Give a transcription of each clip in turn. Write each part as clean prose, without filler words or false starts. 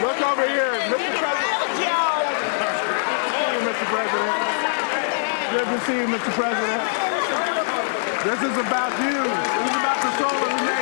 Look over here, Mr. President. Mr. President. Good to see you, Mr. President. This is about you. This is about the soul of the nation.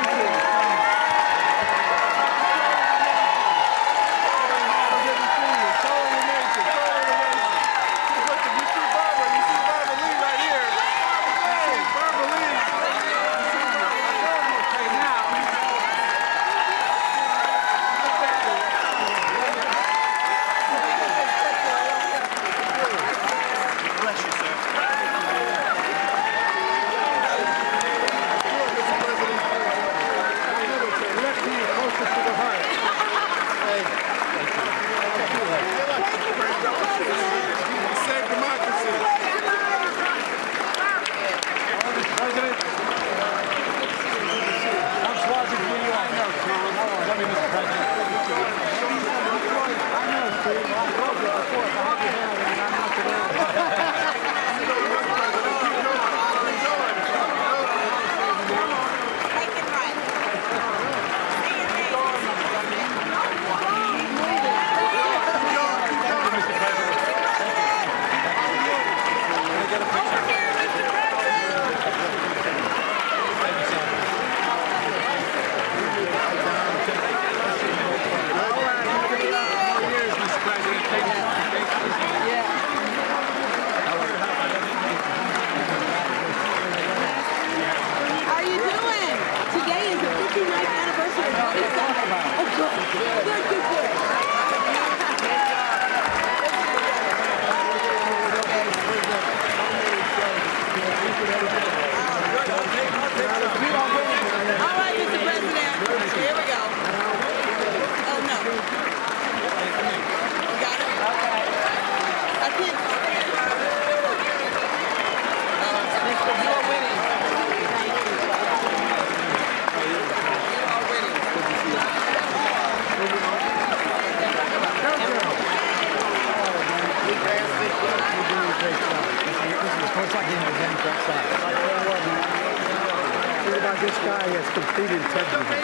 This guy has complete integrity.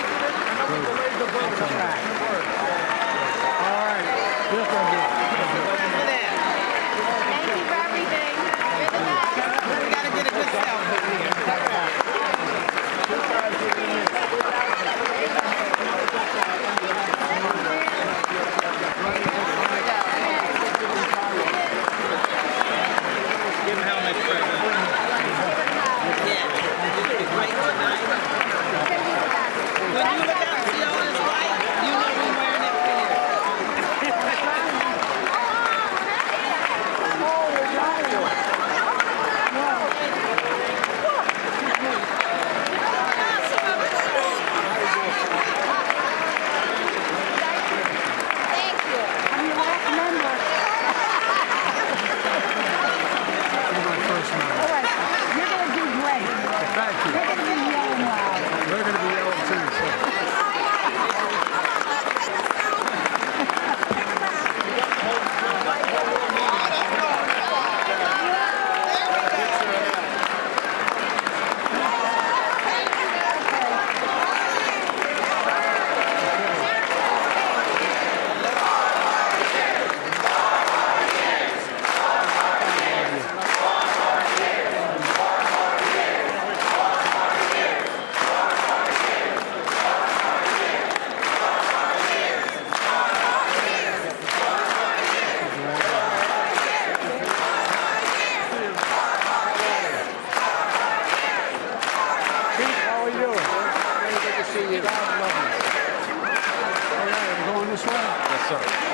All right. Thank you for everything. We got to get a good selfie here. Give him helmet, President. Yeah. Right tonight. When you look out and see all this white, you know we're wearing it for you. Thank you. I'm your last member. You're my first member. All right. You're going to do great. Thank you. You're going to be yelling loud. They're going to be yelling too. So. Yes, sir.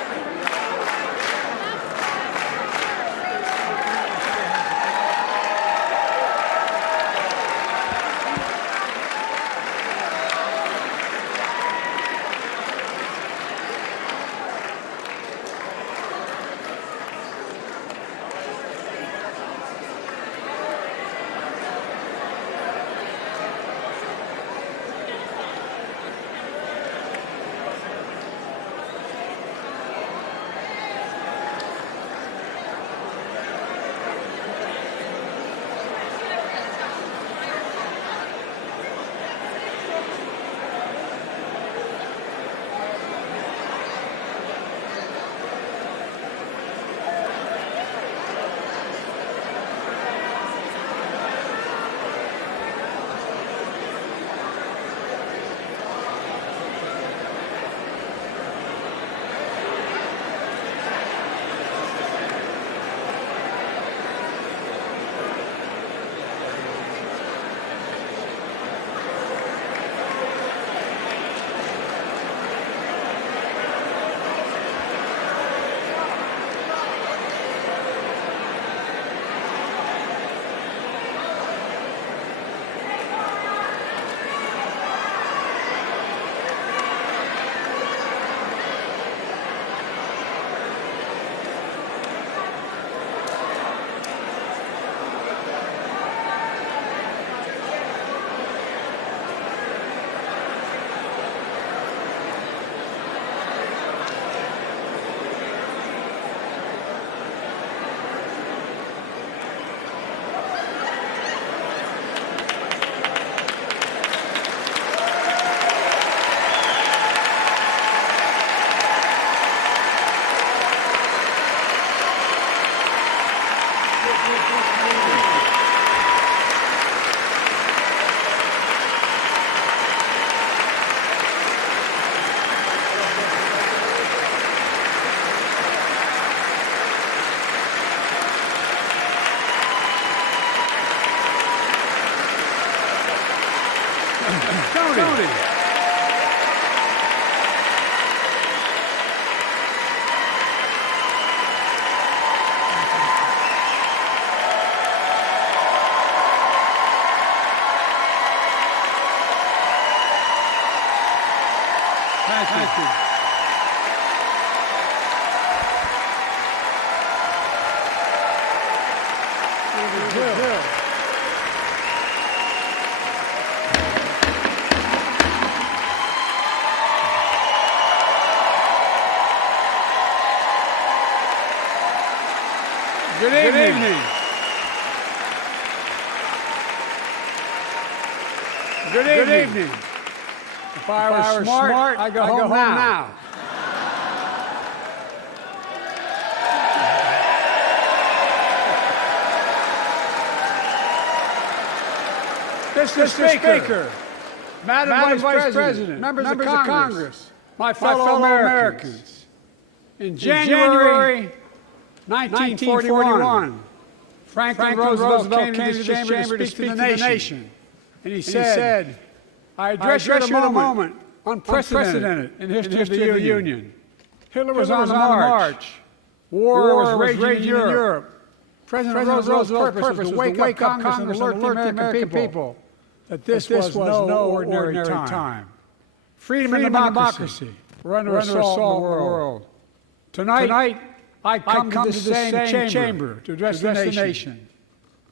Good evening. Good evening. If I were smart, I'd go home now. Mr. Speaker, Madam Vice President, members of Congress, my fellow Americans, in January 1941, Franklin Roosevelt came to this chamber to speak to the nation. And he said, I address you at a moment unprecedented in the history of the Union. Hitler was on the march. War was raging in Europe. President Roosevelt's purpose was to wake up Congress and alert the American people that this was no ordinary time. Freedom and democracy were under assault in the world. Tonight, I come to this same chamber to address the nation.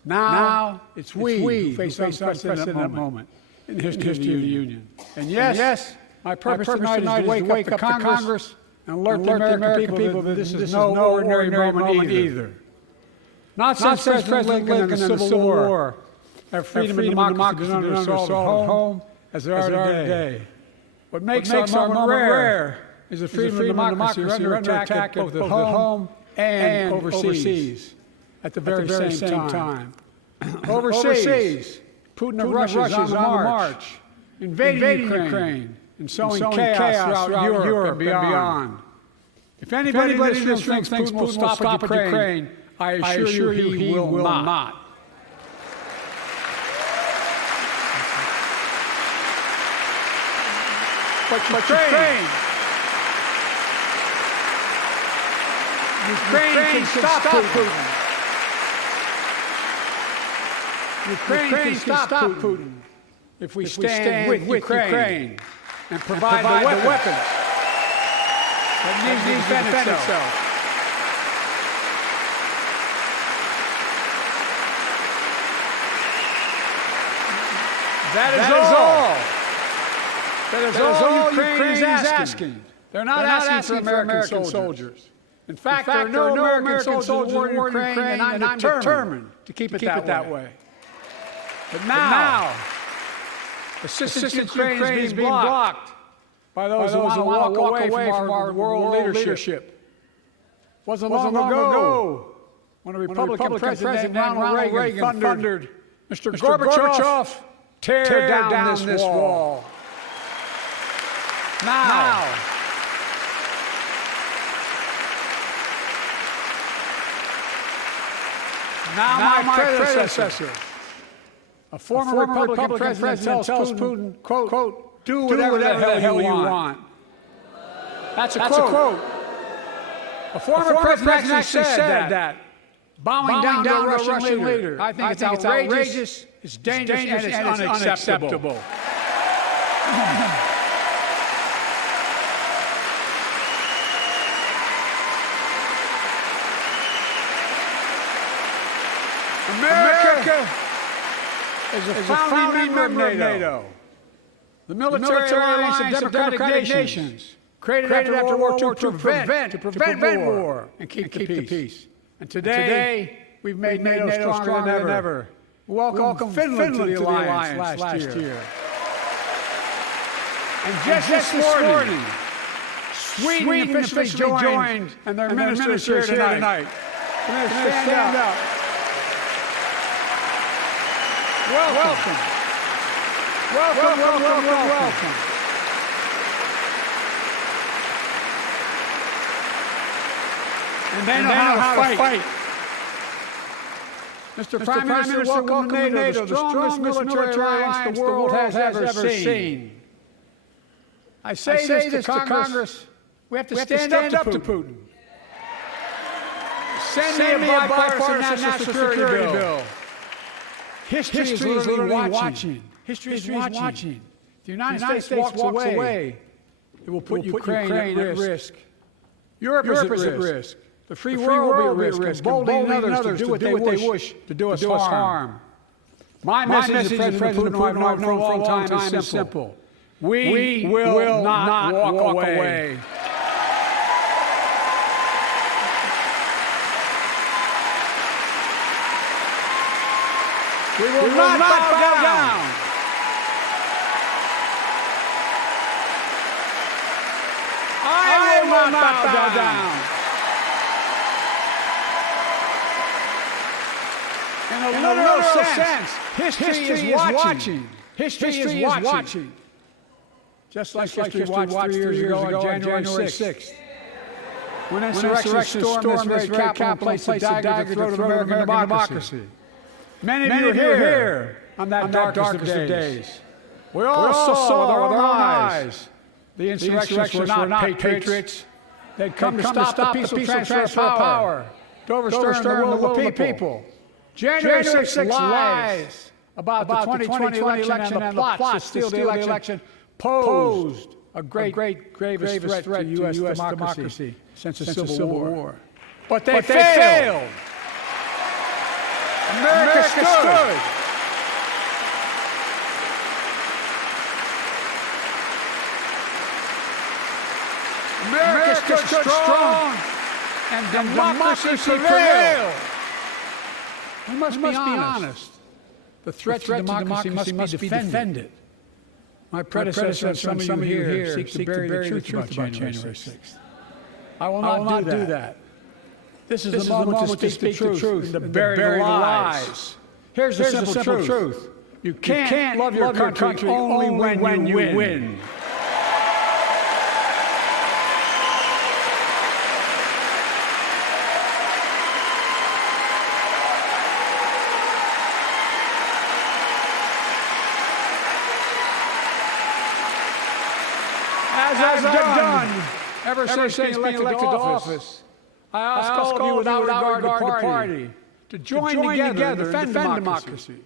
Now, it's we who face an unprecedented moment in the history of the Union. And yes, my purpose tonight is to wake up the Congress and alert the American people that this is no ordinary moment either. Not since President Lincoln and the Civil War have freedom and democracy been under assault at home as they are today. What makes our moment rare is the freedom and democracy are under attack both at home and overseas at the very same time. Overseas, Putin of Russia is on the march, invading Ukraine and sowing chaos throughout Europe and beyond. If anybody in this room thinks Putin will stop at Ukraine, I assure you he will not. But Ukraine can stop Putin. Ukraine can stop Putin if we stand with Ukraine and provide the weapons that needs to defend itself. That is all Ukraine is asking. They're not asking for American soldiers. In fact, there are no American soldiers in Ukraine, and I'm determined to keep it that way. But now, assistance to Ukraine is being blocked by those who want to walk away from our world leadership. Wasn't long ago when a Republican president, Ronald Reagan, thundered, Mr. Gorbachev, tear down this wall. Now, my predecessor, a former Republican president tells Putin, quote, do whatever the hell you want. That's a quote. A former president actually said that. Bowing down to a Russian leader. I think it's outrageous, it's dangerous, and it's unacceptable. America is a founding member of NATO, the military alliance of democratic nations, created after World War II to prevent war and keep the peace. And today, we've made NATO stronger than ever. We welcomed Finland to the alliance last year. And just this morning, Sweden officially joined, and their ministers here tonight. Stand up. Welcome. And they know how to fight. Mr. Prime Minister, welcome to NATO, the strongest military alliance the world has ever seen. I say this to Congress, we have to stand up to Putin. Send me a bipartisan national security bill. History is literally watching. History is watching. If the United States walks away, it will put Ukraine at risk. Europe is at risk. The free world will be at risk, emboldening others to do what they wish to do us harm. My message to President Putin, who I've known for a long time, is simple. We will not walk away. We will not bow down. I will not bow down. In a literal sense, history is watching. History is watching. Just like history watched 3 years ago on January 6th. When insurrection stormed this very capital placed a dagger to the throat of American democracy. Many of you are here on that darkest of days. We all saw with our own eyes the insurrectionists were not patriots. They'd come to stop the peaceful transfer of power, to overturn the will of the people. January 6th lies about the 2020 election and the plot to steal the election posed a gravest threat to U.S. democracy since the Civil War. But they failed. America stood. America stood strong, and democracy prevailed. We must be honest. The threat to democracy must be defended. My predecessor and some of you here seek to bury the truth about January 6th. I will not do that. This is the moment to speak the truth and to bury the lies. Here's the simple truth. You can't love your country only when you win. As I've done ever since being elected to office, I ask all of you without regard to party to join together and defend democracy.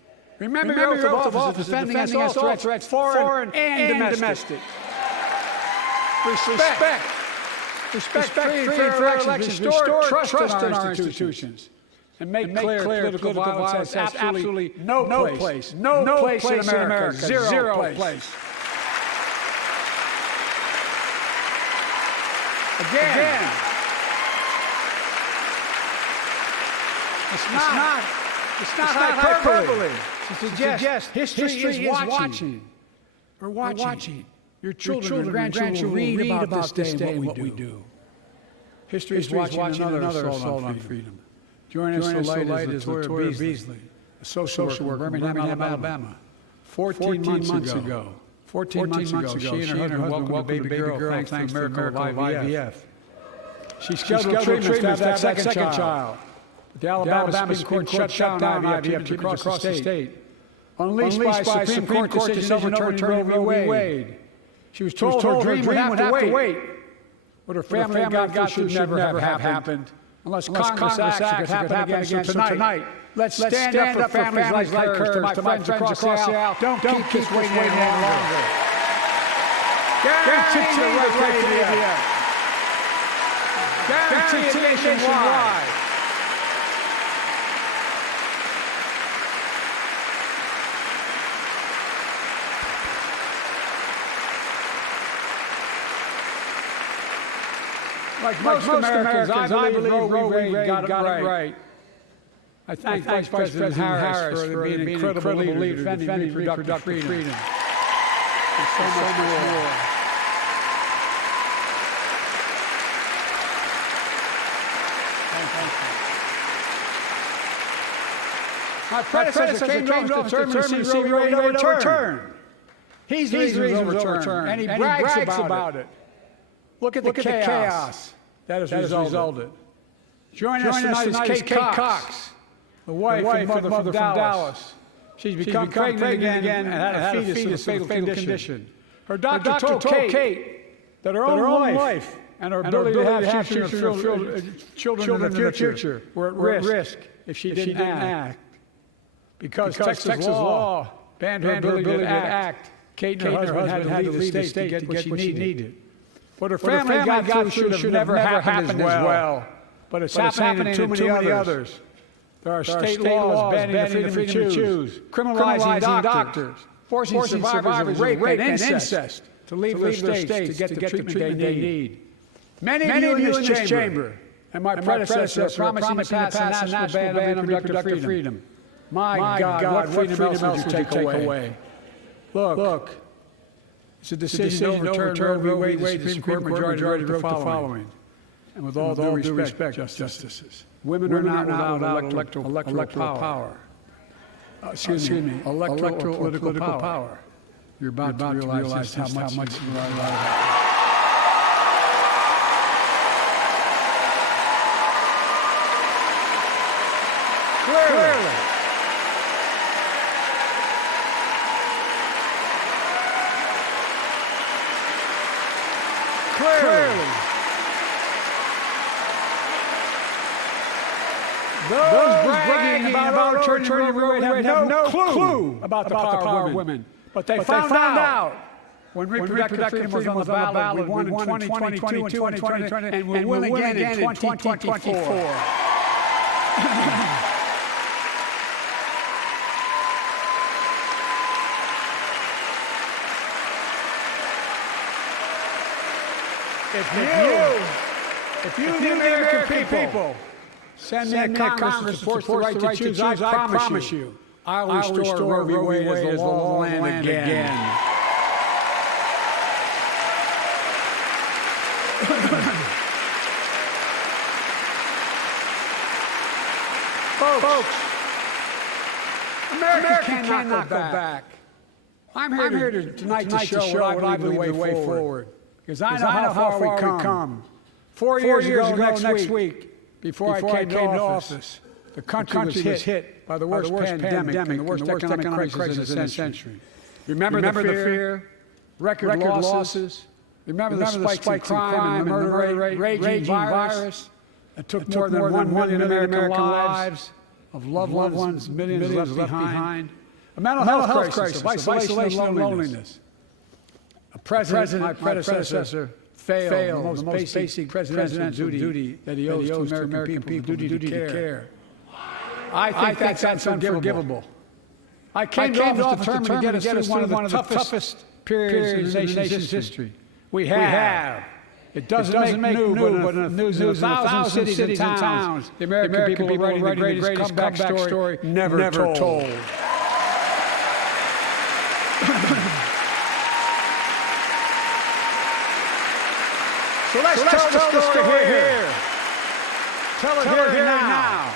Remember your oath of office is defending us all threats, foreign and domestic. Respect free and fair elections, restore trust in our institutions, and make clear political violence has absolutely no place in America, zero place. Again. It's not hyperbole to suggest history is watching. We're watching. Your children and grandchildren will read about this day and what we do. History is watching another assault on freedom. Join us tonight is Latoya Beasley, a social worker in Birmingham, Alabama. 14 months ago, she and her husband welcomed a baby girl thanks to the miracle of IVF. She scheduled treatments to have that second child. The Alabama Supreme Court shut down IVF treatments across the state. Unleashed by Supreme Court decision overturning Roe v. Wade. She was told her dream would have to wait. What her family got through should never have happened. Unless Congress acts, it could happen again. So tonight, let's stand up for families like hers. To my friends across the aisle, don't keep waiting any longer. Guarantee the right to IVF. Guarantee it nationwide. Like most Americans, I believe Roe v. Wade got it right. I thank Vice President Harris for being an incredible leader defending reproductive freedom. And so much more. Thank you. My predecessor came to office determined to see Roe v. Wade overturned. He's the reason it was overturned, and he brags about it. Look at the chaos that has resulted. Joining us tonight is Kate Cox, the wife and mother from Dallas. She's become pregnant again and had a fetus with a fatal condition. Her doctor told Kate that her own life and her ability to have children in the future were at risk if she didn't act. Because Texas law banned her ability to act, Kate and her husband had to leave the state to get what she needed. What her family got through should never happened as well. But it's happening to too many others. There are state laws banning the freedom to choose, criminalizing doctors, forcing survivors of rape and incest to leave their states to get the treatment they need. Many of you in this chamber and my predecessor promising to pass a national ban on reproductive freedom. My God, what freedom else would you take away? Look, it's a decision to overturn Roe v. Wade. The Supreme Court majority wrote the following. And with all due respect, justices, women are not without electoral power. Excuse me, electoral political power. You're about to realize how much you realize. Clearly. Those bragging about overturning Roe v. Wade have no clue about the power of women. But they found out when reproductive freedom was on the ballot. We won in 2022 and 2020, and we'll win again in 2024. If you, the American people, send me a Congress that supports the right to choose, I promise you, I will restore Roe v. Wade as the law of the land again. Folks, America cannot go back. I'm here tonight to show what I believe the way forward. Because I know how far we've come. 4 years ago next week, before I came to office, the country was hit by the worst pandemic and the worst economic crisis in a century. Remember the fear, record losses, remember the spikes in crime and the murder rate, raging virus that took more than 1 million American lives, of loved ones, millions left behind, a mental health crisis of isolation and loneliness. A president, my predecessor, failed the most basic presidential duty that he owes to American people, duty to care. I think that's unforgivable. I came to office determined to get us through one of the toughest periods in the nation's history. We have. It doesn't make new, but in news in 1,000 cities and towns, the American people are writing the greatest comeback story never told. So let's tell the story here. Tell it here now.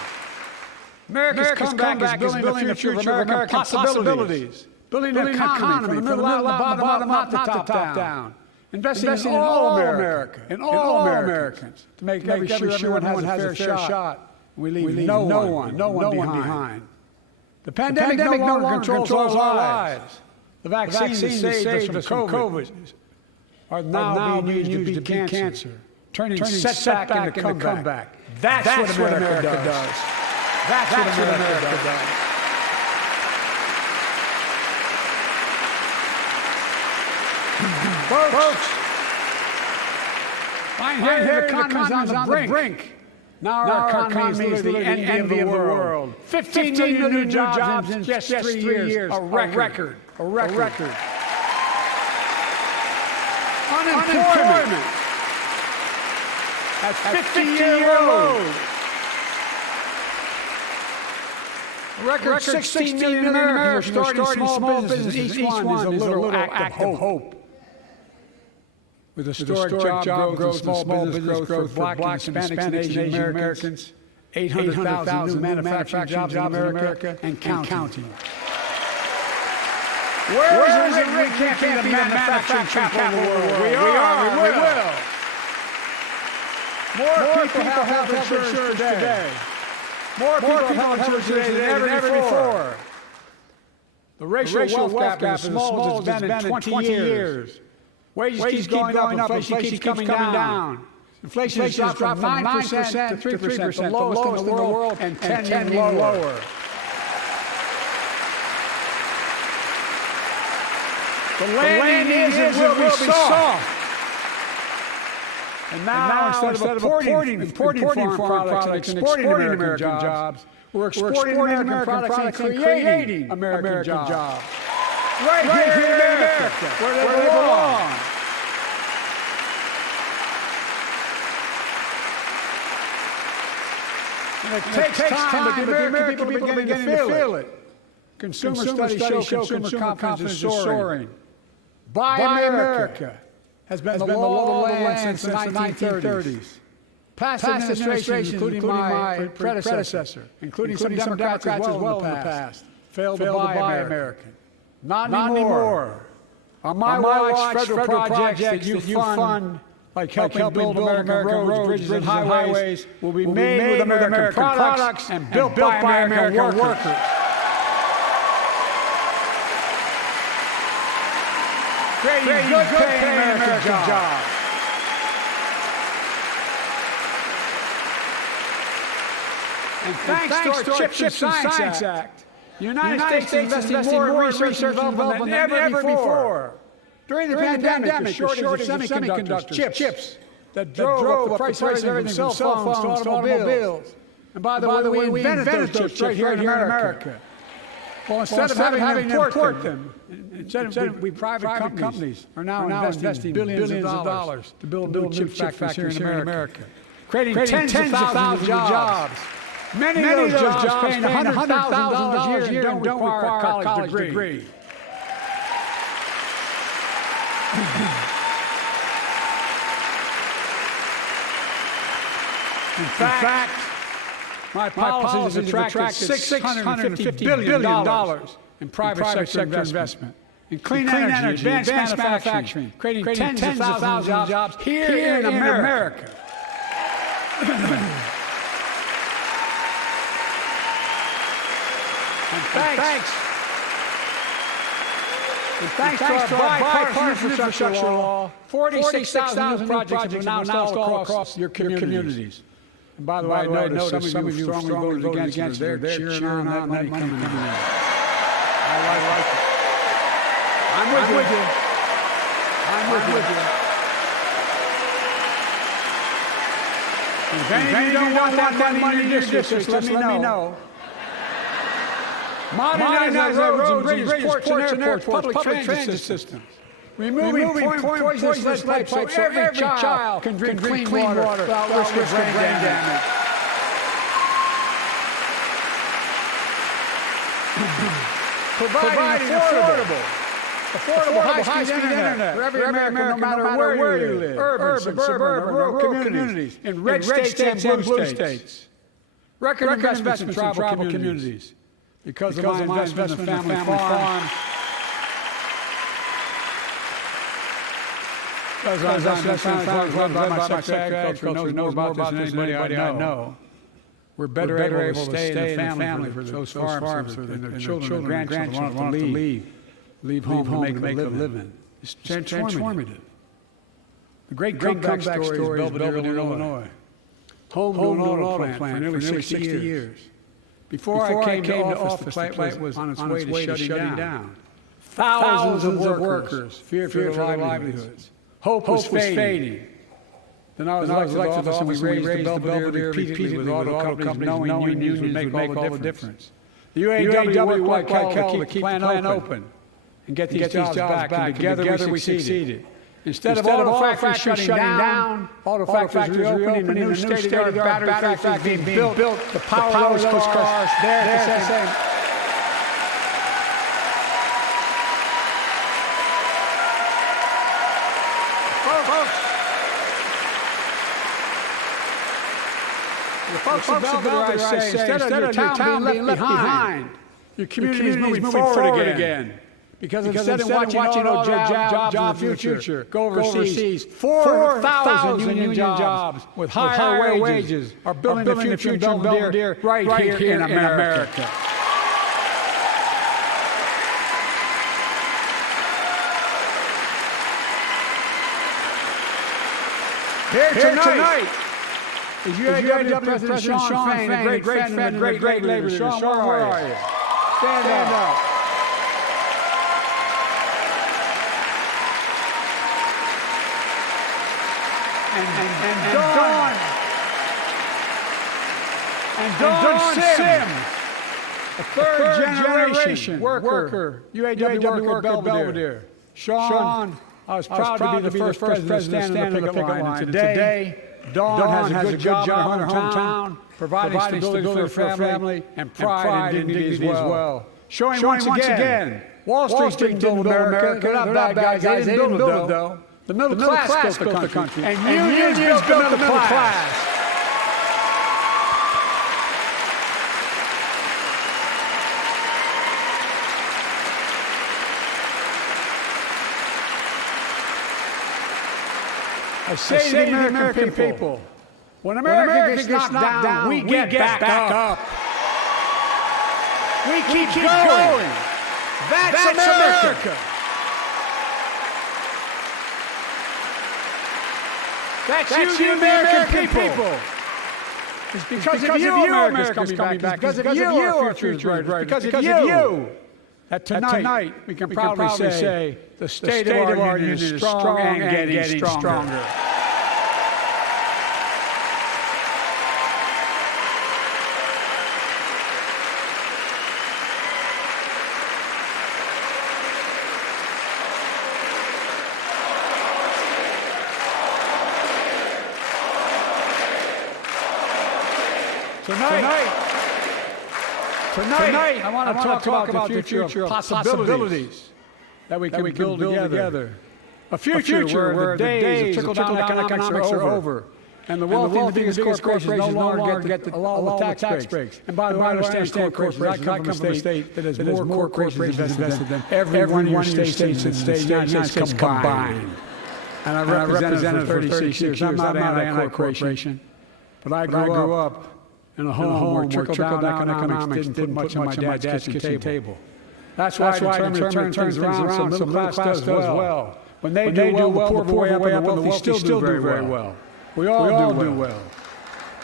America's comeback is building the future of American possibilities. Building an economy from the middle out, the bottom up, the top down. Investing in all America, in all Americans, to make sure everyone has a fair shot. We leave no one behind. The pandemic no longer controls our lives. The vaccines that saved us from COVID are now being used to beat cancer, turning setback into comeback. That's what America does. That's what America does. Folks, I'm here, the economy's on the brink. Now our economy is the envy of the world. 15 million new jobs in just 3 years. A record. Unemployment at 50-year lows. A record 16 million Americans are starting small businesses. Each one is a little act of hope. With historic job growth, small business growth for Black, Hispanic, and Asian Americans, 800,000 new manufacturing jobs in America and counting. Where is it? We can't be the manufacturing capital of the world. We will. More people have health insurance today. More people have health insurance today than ever before. The racial wealth gap is as small as it's been in 20 years. Wages keep going up, inflation keeps coming down. Inflation has dropped from 9% to 3%, the lowest in the world, and 10 lower. The landing is and will be soft. And now instead of importing foreign products and exporting American jobs, we're exporting American products and creating American jobs. Right here in America, where they belong. It takes time, but the American people are beginning to feel it. Consumer studies show consumer confidence is soaring. Buy America has been the law of the land since the 1930s. Past administrations, including my predecessor, including some Democrats as well in the past, failed to buy American. Not anymore. On my watch, federal projects that you fund, like helping build American roads, bridges, and highways, will be made with American products and built by American workers. Creating good paying American jobs. And thanks to our CHIPS and Science Act, the United States is investing more in research and development than ever before. During the pandemic, the shortage of semiconductors, chips, that drove the price of everything from cell phones to automobiles. And by the way, we invented those chips right here in America. Well, instead of having to import them, private companies are now investing billions of dollars to build new chip factories here in America, creating tens of thousands of jobs. Many of those jobs paying $100,000 a year and don't require a college degree. In fact, my policies have attracted $650 billion in private sector investment in clean energy, advanced manufacturing, creating tens of thousands of jobs here in America. Thanks to our bipartisan infrastructure law, 46,000 new projects have now installed across your communities. And by the way, I noticed some of you strongly voted against it. They're cheering on that money coming in. I like it. I'm with you. If any of you don't want that money in your district, let me know. Modernize our roads and bridges, ports and airports, public transit systems. Removing poisonous lead pipes so every child can drink clean water without risk of brain damage. Providing affordable high-speed internet for every American, no matter where you live, urban, suburban, or rural communities, in red states and blue states. Record investments in tribal communities. Because of my investment in the family farm. Because I was run by my Secretary of Agriculture, knows more about this than anybody I know. We're better able to stay in the family for those farms and their children and grandchildren want to leave home to make a living. It's transformative. The great comeback story is Belvedere, Illinois. Home to an auto plant for nearly 60 years. Before I came to office, the plant was on its way to shutting down. Thousands of workers feared for their livelihoods. Hope was fading. Then I was elected to office, and we raised the Belvedere repeatedly with auto companies, knowing unions would make all the difference. The UAW worked like hell to keep the plant open and get these jobs back, and together we succeeded. Instead of auto factories shutting down, auto factories reopening, and a new state-of-the-art battery factory being built to power those cars there at the same. Folks of Belvedere, I say, instead of your town being left behind, your community is moving forward again. Because instead of watching auto jobs in the future go overseas, 4,000 union jobs with higher wages are building the future in Belvedere right here in America. Here tonight is UAW President Shawn Fain, a great friend and a great labor leader. Shawn, where are you? Stand up. And Dawn Sims, a third generation worker, UAW worker Belvedere. Shawn, I was proud to be the first president to stand on the picket line. And today, Dawn has a good job in her hometown, providing stability for her family, and pride and dignity as well. Showing once again, Wall Street didn't build America. They're not bad guys. They didn't build it, though. The middle class built the country. And unions built the middle class. I say to the American people, when America gets knocked down, we get back up. We keep going. That's America. That's you, the American people. It's because of you America's coming back. Because of you our future is bright. Because of you that tonight we can proudly say the state of our union is strong and getting stronger. Tonight, I want to talk about the future of possibilities that we can build together. A future where the days of trickle-down economics are over, and the wealthy and the biggest corporations no longer get all the tax breaks. And by the way, I understand corporations. I come from a state that has more corporations invested than every one of your states in the United States combined. And I represented for 36 years. I'm not anti-corporation, but I grew up in a home where trickle-down economics didn't put much on my dad's kitchen table. That's why I determined to turn things around so the middle class does well. When they do well, the poor way up, and the wealthy still do very well. We all do well.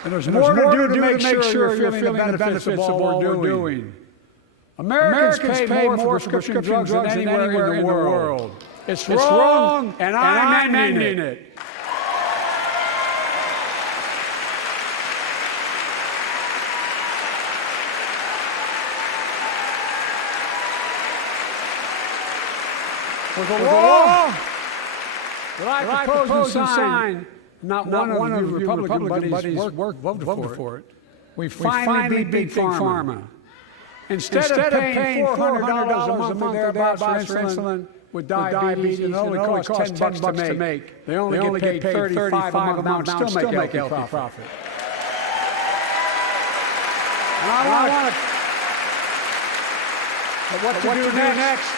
And there's more to do to make sure you're feeling the benefits of all we're doing. Americans pay more for prescription drugs than anywhere in the world. It's wrong, and I'm ending it. With a law that I propose and sign, not one of your Republican buddies voted for it. We finally beat Big Pharma. Instead of paying $400 a month or thereabouts for insulin with diabetes, and it only costs $10 to make, they only get paid $35 a month, still make a healthy profit. And I want to, what to do next?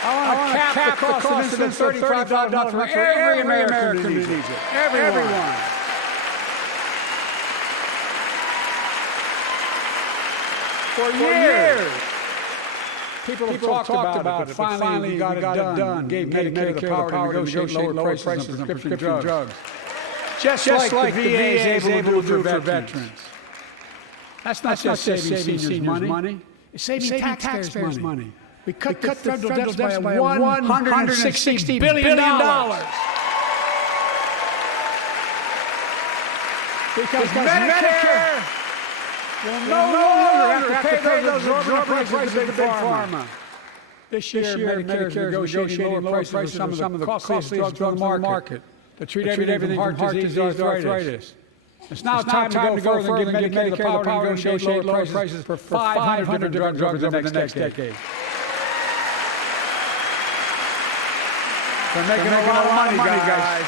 I want to cap the cost of insulin $35 for every American who needs it. Everyone. For years, people have talked about it, but finally we got it done. Gave Medicare the power to negotiate lower prices on prescription drugs. Just like the VA is able to do for veterans. That's not just saving seniors money. It's saving taxpayers money. We cut the federal debt by $160 billion. Because Medicare will no longer have to pay those exorbitant prices to Big Pharma. This year, Medicare is negotiating lower prices for some of the costliest drugs on the market to treat everything from heart disease to arthritis. It's now time to go further and give Medicare the power to negotiate lower prices for 500 different drugs over the next decade. They're making a lot of money, guys.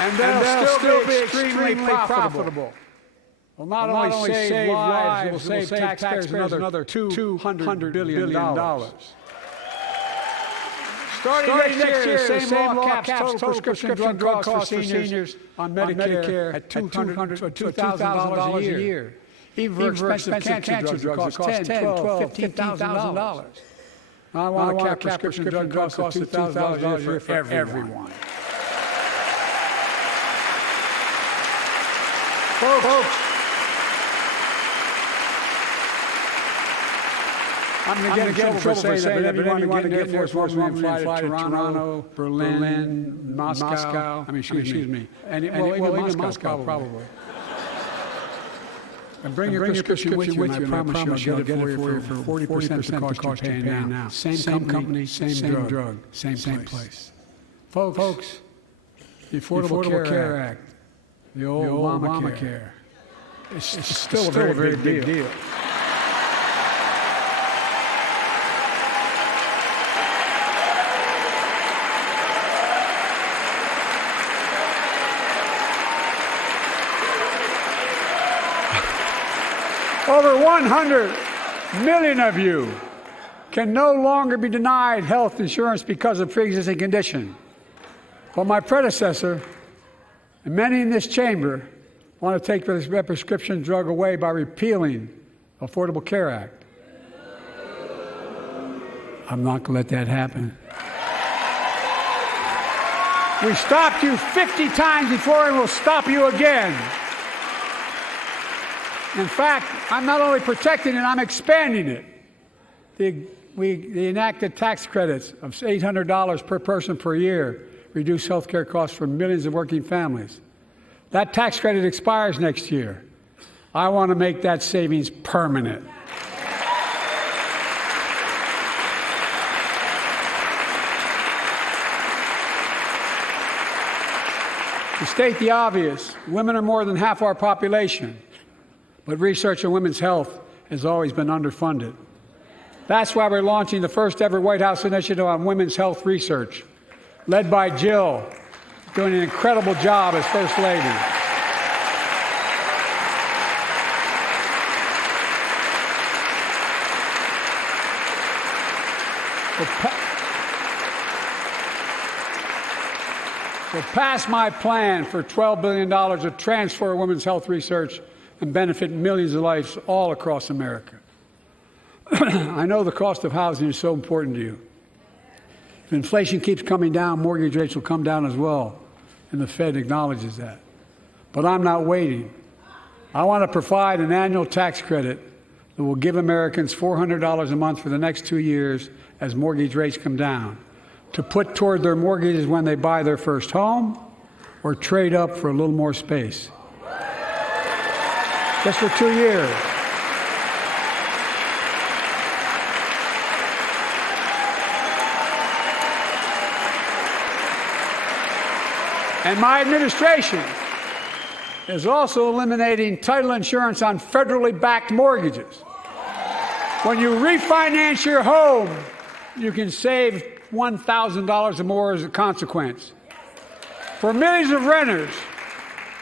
And they'll still be extremely profitable. Will not only save lives, it will save taxpayers another $200 billion. Starting next year, the same law caps total prescription drug costs for seniors on Medicare at $200 to $2,000 a year. Even for expensive cancer drugs, it costs $10,000, $12,000, $15,000. I want to cap prescription drug costs at $2,000 a year for everyone. Folks, I'm going to get in trouble for saying that, but anyone to get Air Force One fly to Toronto, Berlin, Moscow, excuse me, even Moscow probably. And bring your prescription with you, and I promise you I'll get it for you for 40% of the cost you're paying now. Same company, same drug, same place. Folks, the Affordable Care Act, the old Obamacare. It's still a very big deal. Over 100 million of you can no longer be denied health insurance because of pre-existing condition. But my predecessor, and many in this chamber, want to take this prescription drug away by repealing the Affordable Care Act. I'm not going to let that happen. We stopped you 50 times before and we'll stop you again. In fact, I'm not only protecting it, I'm expanding it. We enacted tax credits of $800 per person per year, reduce health care costs for millions of working families. That tax credit expires next year. I want to make that savings permanent. To state the obvious, women are more than half our population. But research on women's health has always been underfunded. That's why we're launching the first ever White House initiative on women's health research, led by Jill, doing an incredible job as First Lady. So pass my plan for $12 billion to transfer women's health research and benefit millions of lives all across America. I know the cost of housing is so important to you. If inflation keeps coming down, mortgage rates will come down as well, and the Fed acknowledges that. But I'm not waiting. I want to provide an annual tax credit that will give Americans $400 a month for the next 2 years as mortgage rates come down, to put toward their mortgages when they buy their first home or trade up for a little more space. Just for 2 years. And my administration is also eliminating title insurance on federally backed mortgages. When you refinance your home, you can save $1,000 or more as a consequence. For millions of renters,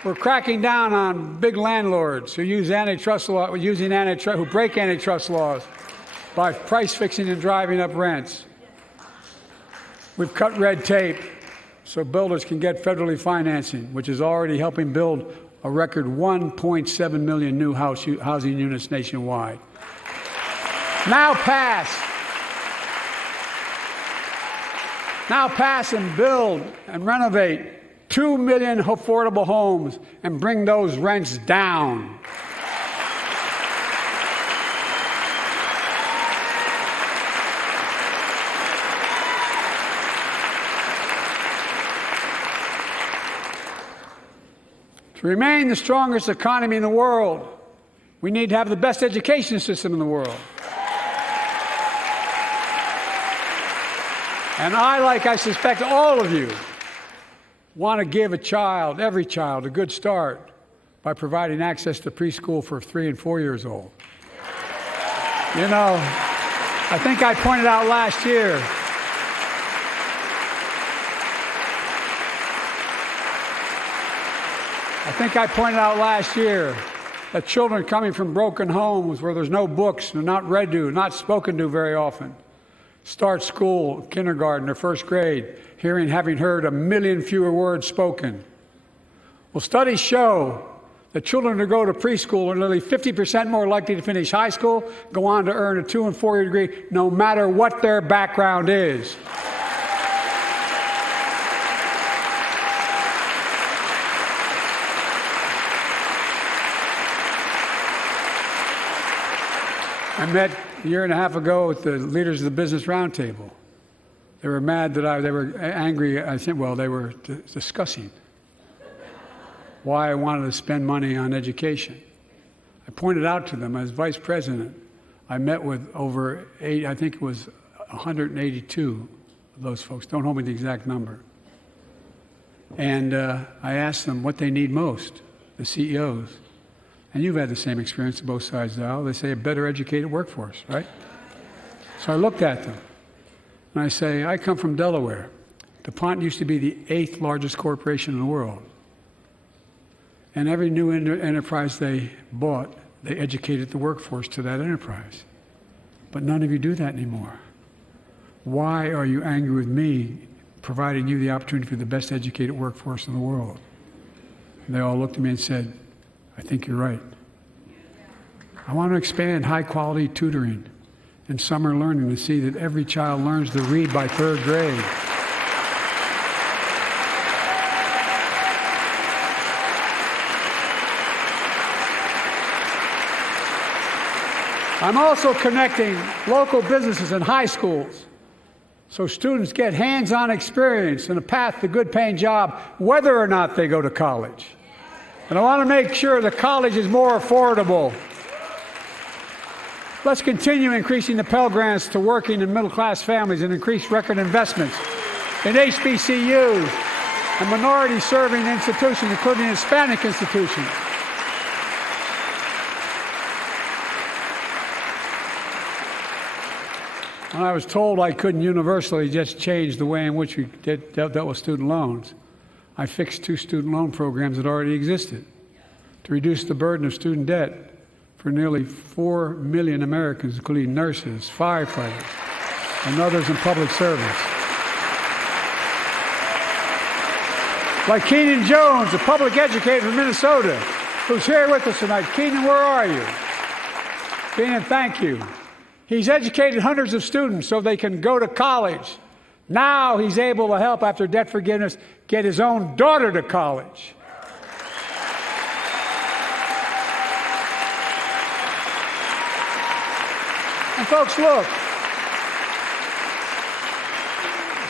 we're cracking down on big landlords who use antitrust law, who break antitrust laws by price fixing and driving up rents. We've cut red tape so builders can get federally financing, which is already helping build a record 1.7 million new housing units nationwide. Now pass and build and renovate 2 million affordable homes and bring those rents down. To remain the strongest economy in the world, we need to have the best education system in the world. And I suspect all of you, want to give every child, a good start by providing access to preschool for 3 and 4 years old. You know, I think I pointed out last year that children coming from broken homes where there's no books, they're not read to, not spoken to very often, start school, kindergarten, or first grade, having heard 1 million fewer words spoken. Well, studies show that children who go to preschool are nearly 50% more likely to finish high school, go on to earn a 2- and 4-year degree, no matter what their background is. I met a year and a half ago with the leaders of the Business Roundtable. They were mad that they were angry. I think, well, they were discussing why I wanted to spend money on education. I pointed out to them as vice president, I met with over 182 of those folks. Don't hold me to the exact number. And I asked them what they need most, the CEOs. And you've had the same experience on both sides of the aisle. They say a better educated workforce, right? So I looked at them, and I say, I come from Delaware. DuPont used to be the 8th largest corporation in the world. And every new enterprise they bought, they educated the workforce to that enterprise. But none of you do that anymore. Why are you angry with me providing you the opportunity for the best educated workforce in the world? And they all looked at me and said, I think you're right. I want to expand high-quality tutoring and summer learning to see that every child learns to read by 3rd grade. I'm also connecting local businesses and high schools so students get hands-on experience and a path to a good-paying job, whether or not they go to college. And I want to make sure that college is more affordable. Let's continue increasing the Pell Grants to working and middle-class families and increase record investments in HBCUs and minority-serving institutions, including Hispanic institutions. When I was told I couldn't universally just change the way in which we dealt with student loans, I fixed 2 student loan programs that already existed to reduce the burden of student debt for nearly 4 million Americans, including nurses, firefighters, and others in public service. Like Keenan Jones, a public educator from Minnesota, who's here with us tonight. Keenan, where are you? Keenan, thank you. He's educated hundreds of students so they can go to college. Now he's able to help, after debt forgiveness, get his own daughter to college. And folks, look,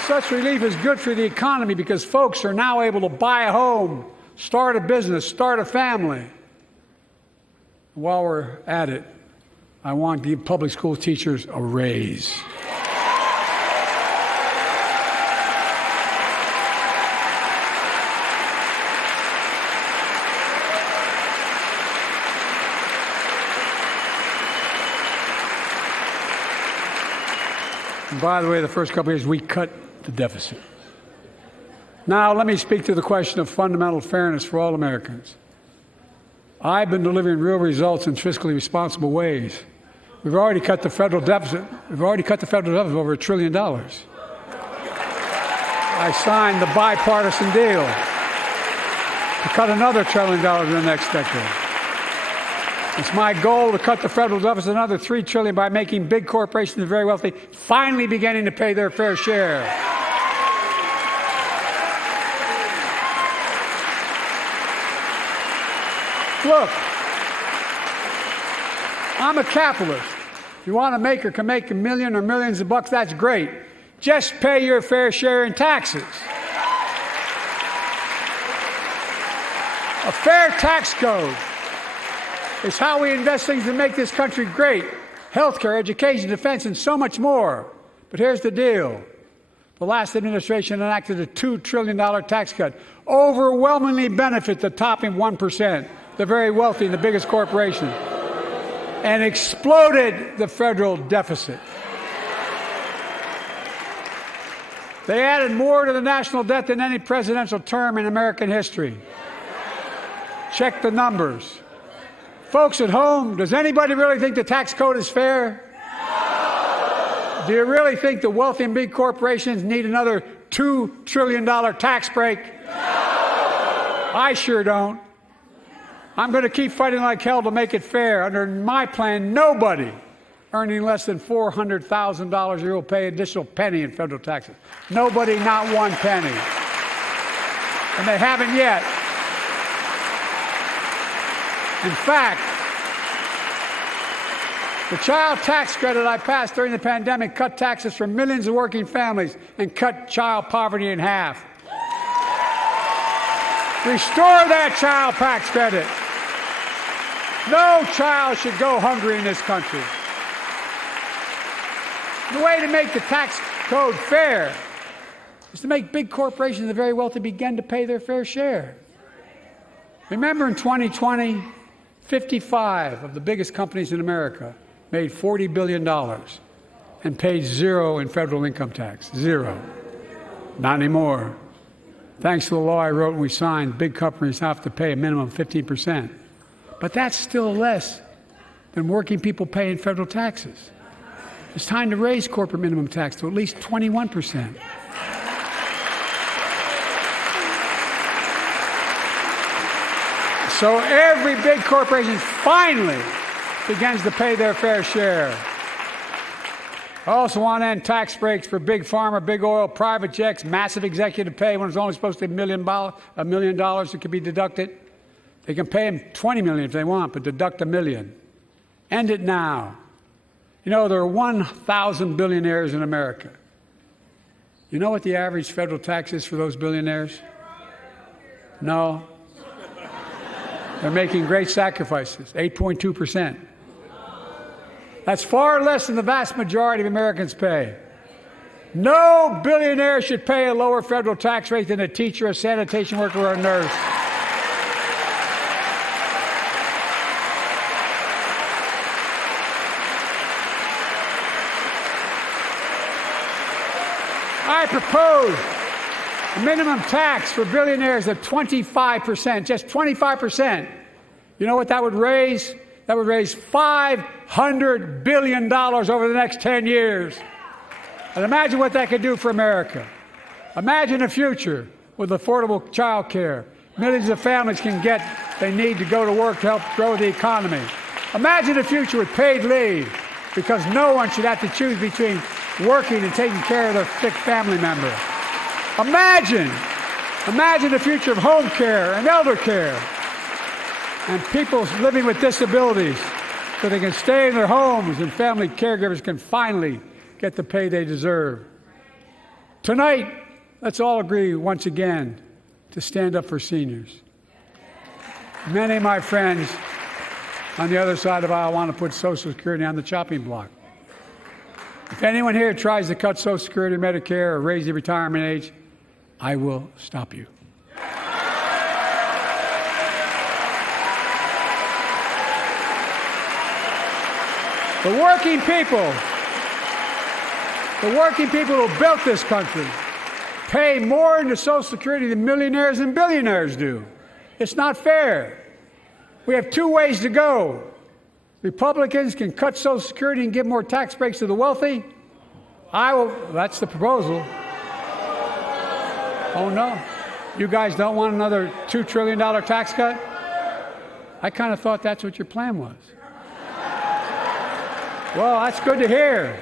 such relief is good for the economy because folks are now able to buy a home, start a business, start a family. While we're at it, I want to give public school teachers a raise. And by the way, the first couple of years, we cut the deficit. Now, let me speak to the question of fundamental fairness for all Americans. I've been delivering real results in fiscally responsible ways. We've already cut the federal deficit. We've already cut the federal deficit over $1 trillion. I signed the bipartisan deal to cut another $1 trillion in the next decade. It's my goal to cut the federal deficit another $3 trillion by making big corporations and very wealthy finally beginning to pay their fair share. Look, I'm a capitalist. If you want to make or can make $1 million or millions of bucks, that's great. Just pay your fair share in taxes. A fair tax code is how we invest things to make this country great. Healthcare, education, defense, and so much more. But here's the deal. The last administration enacted a $2 trillion tax cut, overwhelmingly benefit the top 1%, the very wealthy and the biggest corporations, and exploded the federal deficit. They added more to the national debt than any presidential term in American history. Check the numbers. Folks at home, does anybody really think the tax code is fair? No. Do you really think the wealthy and big corporations need another $2 trillion tax break? No. I sure don't. I'm going to keep fighting like hell to make it fair. Under my plan, nobody earning less than $400,000 a year will pay an additional penny in federal taxes. Nobody, not one penny. And they haven't yet. In fact, the child tax credit I passed during the pandemic cut taxes for millions of working families and cut child poverty in half. Restore that child tax credit. No child should go hungry in this country. The way to make the tax code fair is to make big corporations and the very wealthy begin to pay their fair share. Remember in 2020, 55 of the biggest companies in America made $40 billion and paid zero in federal income tax. Zero. Not anymore. Thanks to the law I wrote and we signed, big companies have to pay a minimum of 15%. But that's still less than working people pay in federal taxes. It's time to raise corporate minimum tax to at least 21%. So every big corporation finally begins to pay their fair share. I also want to end tax breaks for big pharma, big oil, private jets, massive executive pay when it's only supposed to be $1 million that could be deducted. They can pay them $20 million if they want, but deduct $1 million. End it now. You know, there are 1,000 billionaires in America. You know what the average federal tax is for those billionaires? No. They're making great sacrifices, 8.2%. That's far less than the vast majority of Americans pay. No billionaire should pay a lower federal tax rate than a teacher, a sanitation worker, or a nurse. I propose a minimum tax for billionaires of 25%, just 25%. You know what that would raise? That would raise $500 billion over the next 10 years. And imagine what that could do for America. Imagine a future with affordable childcare. Millions of families can get what they need to go to work to help grow the economy. Imagine a future with paid leave, because no one should have to choose between working and taking care of their sick family member. Imagine the future of home care and elder care, and people living with disabilities so they can stay in their homes and family caregivers can finally get the pay they deserve. Tonight, let's all agree once again to stand up for seniors. Many of my friends on the other side of the aisle want to put Social Security on the chopping block. If anyone here tries to cut Social Security, Medicare, or raise the retirement age, I will stop you. The working people who built this country pay more into Social Security than millionaires and billionaires do. It's not fair. We have two ways to go. Republicans can cut Social Security and give more tax breaks to the wealthy. That's the proposal. Oh no, you guys don't want another $2 trillion tax cut? I kind of thought that's what your plan was. Well, that's good to hear.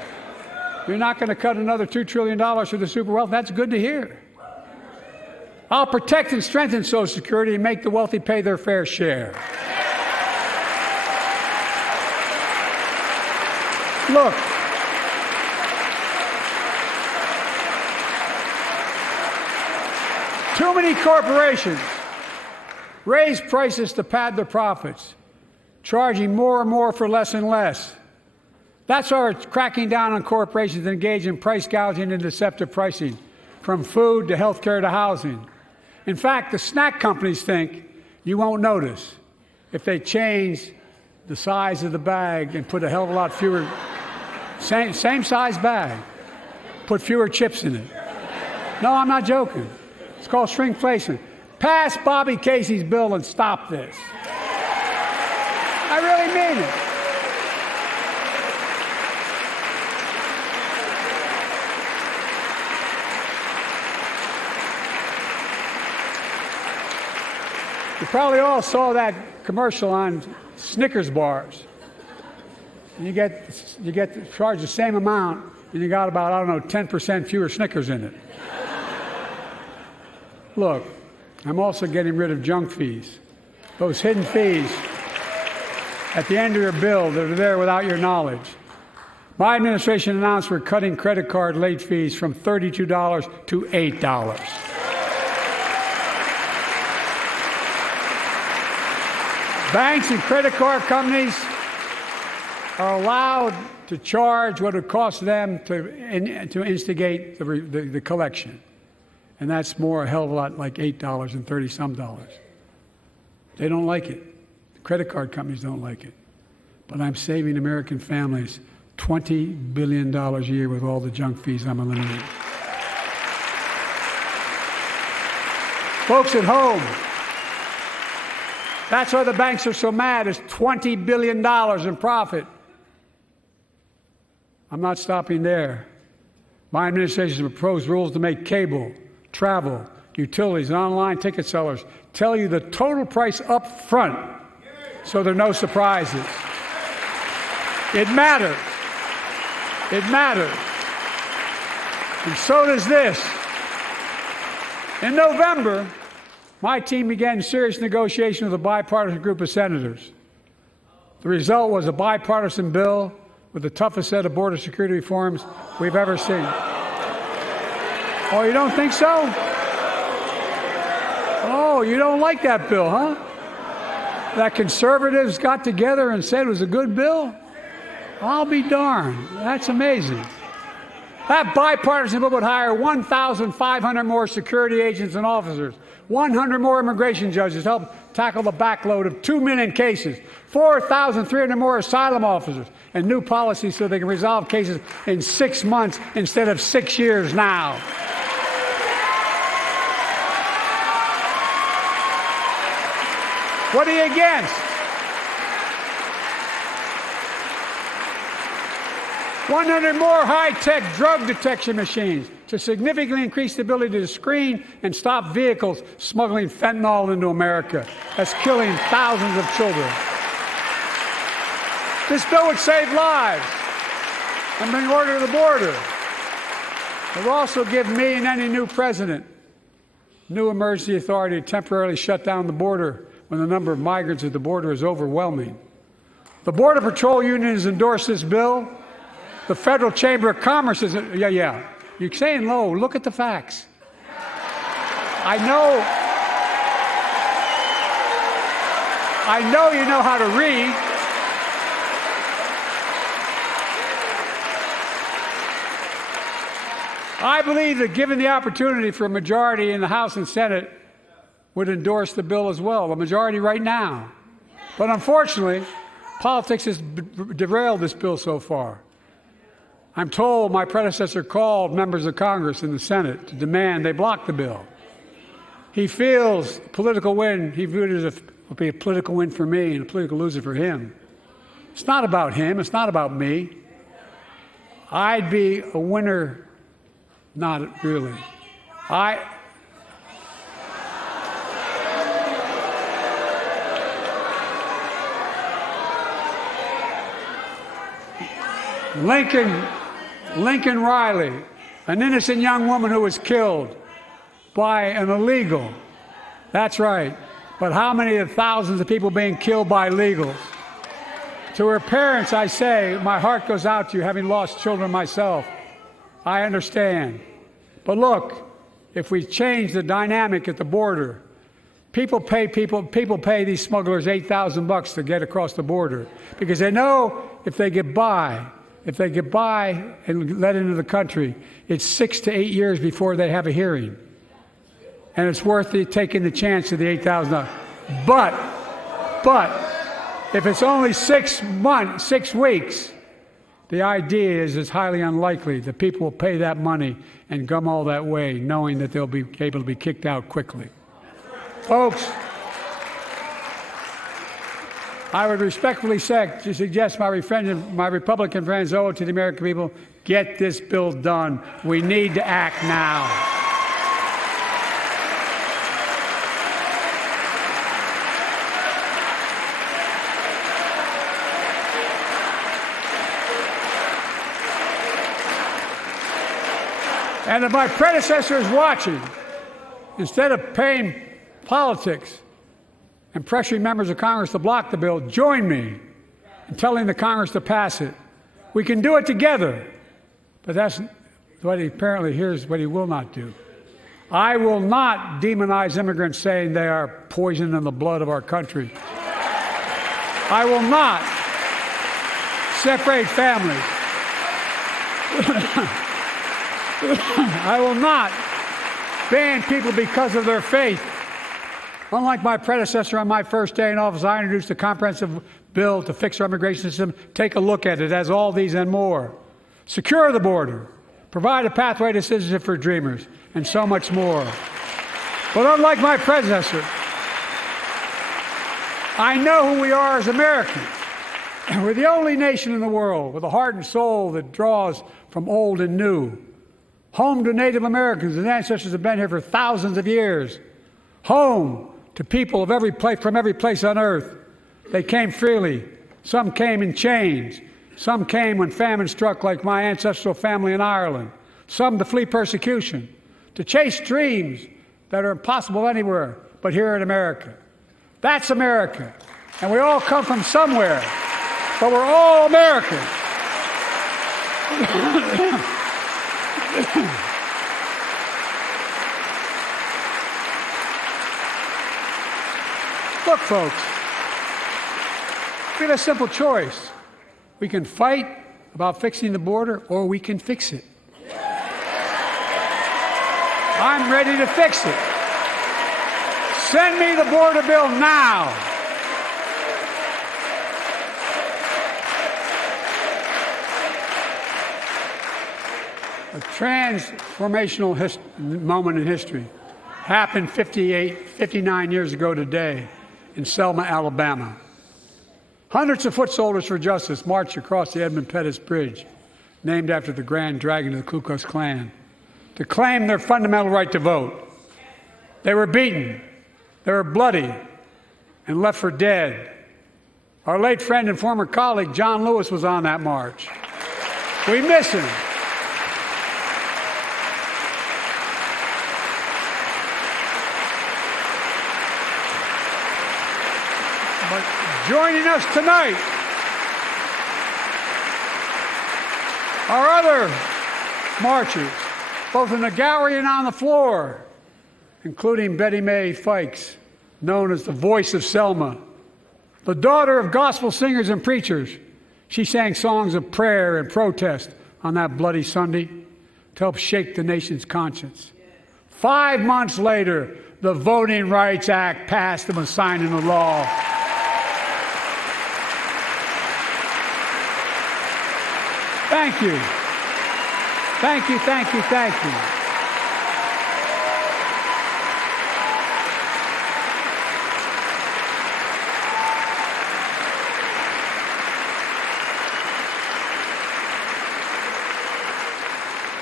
You're not going to cut another $2 trillion for the super wealthy. That's good to hear. I'll protect and strengthen Social Security and make the wealthy pay their fair share. Look, too many corporations raise prices to pad their profits, charging more and more for less and less. That's why we're cracking down on corporations that engage in price gouging and deceptive pricing, from food to healthcare to housing. In fact, the snack companies think you won't notice if they change the size of the bag and put a hell of a lot fewer, same size bag, put fewer chips in it. No, I'm not joking. It's called shrinkflation. Pass Bobby Casey's bill and stop this. I really mean it. You probably all saw that commercial on Snickers bars. You get charged the same amount, and you got about, 10% fewer Snickers in it. Look, I'm also getting rid of junk fees, those hidden fees at the end of your bill that are there without your knowledge. My administration announced we're cutting credit card late fees from $32 to $8. Banks and credit card companies are allowed to charge what it costs them to instigate the collection. And that's more a hell of a lot like $8 and 30-some dollars. They don't like it. The credit card companies don't like it. But I'm saving American families $20 billion a year with all the junk fees I'm eliminating. Folks at home, that's why the banks are so mad. It's $20 billion in profit. I'm not stopping there. My administration has proposed rules to make cable, travel, utilities, and online ticket sellers tell you the total price up front so there are no surprises. It matters. It matters. And so does this. In November, my team began serious negotiation with a bipartisan group of senators. The result was a bipartisan bill with the toughest set of border security reforms we've ever seen. Oh, you don't think so? Oh, you don't like that bill, huh? That conservatives got together and said it was a good bill? I'll be darned. That's amazing. That bipartisan bill would hire 1,500 more security agents and officers, 100 more immigration judges to help tackle the backload of 2 million cases, 4,300 more asylum officers, and new policies so they can resolve cases in 6 months instead of 6 years now. What are you against? 100 more high-tech drug detection machines to significantly increase the ability to screen and stop vehicles smuggling fentanyl into America. That's killing thousands of children. This bill would save lives and bring order to the border. It will also give me and any new president new emergency authority to temporarily shut down the border when the number of migrants at the border is overwhelming. The Border Patrol Union has endorsed this bill. The Federal Chamber of Commerce is, yeah. You're saying low. Look at the facts. I know you know how to read. I believe that given the opportunity for a majority in the House and Senate would endorse the bill as well, a majority right now. But unfortunately, politics has derailed this bill so far. I'm told my predecessor called members of Congress in the Senate to demand they block the bill. He feels political win, he viewed it as a political win for me and a political loser for him. It's not about him, it's not about me. I'd be a winner, not really. Lincoln Riley, an innocent young woman who was killed by an illegal. That's right. But how many of the thousands of people being killed by illegals? To her parents, I say, my heart goes out to you, having lost children myself. I understand. But look, if we change the dynamic at the border, people pay these smugglers $8,000 to get across the border because they know if they get by and let into the country, it's 6 to 8 years before they have a hearing. And it's worth taking the chance of the $8,000. But if it's only 6 weeks, the idea is it's highly unlikely that people will pay that money and come all that way knowing that they'll be able to be kicked out quickly. Folks, I would respectfully suggest my Republican friends owe it to the American people, get this bill done. We need to act now. And if my predecessor is watching, instead of paying politics and pressuring members of Congress to block the bill, join me in telling the Congress to pass it. We can do it together, but that's what here's what he will not do. I will not demonize immigrants saying they are poison in the blood of our country. I will not separate families. I will not ban people because of their faith. Unlike my predecessor on my first day in office, I introduced a comprehensive bill to fix our immigration system. Take a look at it. It has all these and more. Secure the border, provide a pathway to citizenship for dreamers, and so much more. But unlike my predecessor, I know who we are as Americans. We're the only nation in the world with a heart and soul that draws from old and new. Home to Native Americans whose ancestors have been here for thousands of years. Home to people of from every place on earth. They came freely. Some came in chains. Some came when famine struck, like my ancestral family in Ireland. Some to flee persecution, to chase dreams that are impossible anywhere but here in America. That's America. And we all come from somewhere, but we're all Americans. Look, folks, we have a simple choice. We can fight about fixing the border, or we can fix it. I'm ready to fix it. Send me the border bill now. A transformational moment in history happened 59 years ago today in Selma, Alabama. Hundreds of foot soldiers for justice marched across the Edmund Pettus Bridge, named after the Grand Dragon of the Ku Klux Klan, to claim their fundamental right to vote. They were beaten, they were bloody, and left for dead. Our late friend and former colleague, John Lewis, was on that march. We miss him. But joining us tonight are other marchers, both in the gallery and on the floor, including Betty Mae Fikes, known as the voice of Selma, the daughter of gospel singers and preachers. She sang songs of prayer and protest on that bloody Sunday to help shake the nation's conscience. 5 months later, the Voting Rights Act passed and was signed into law. Thank you. Thank you, thank you, thank you.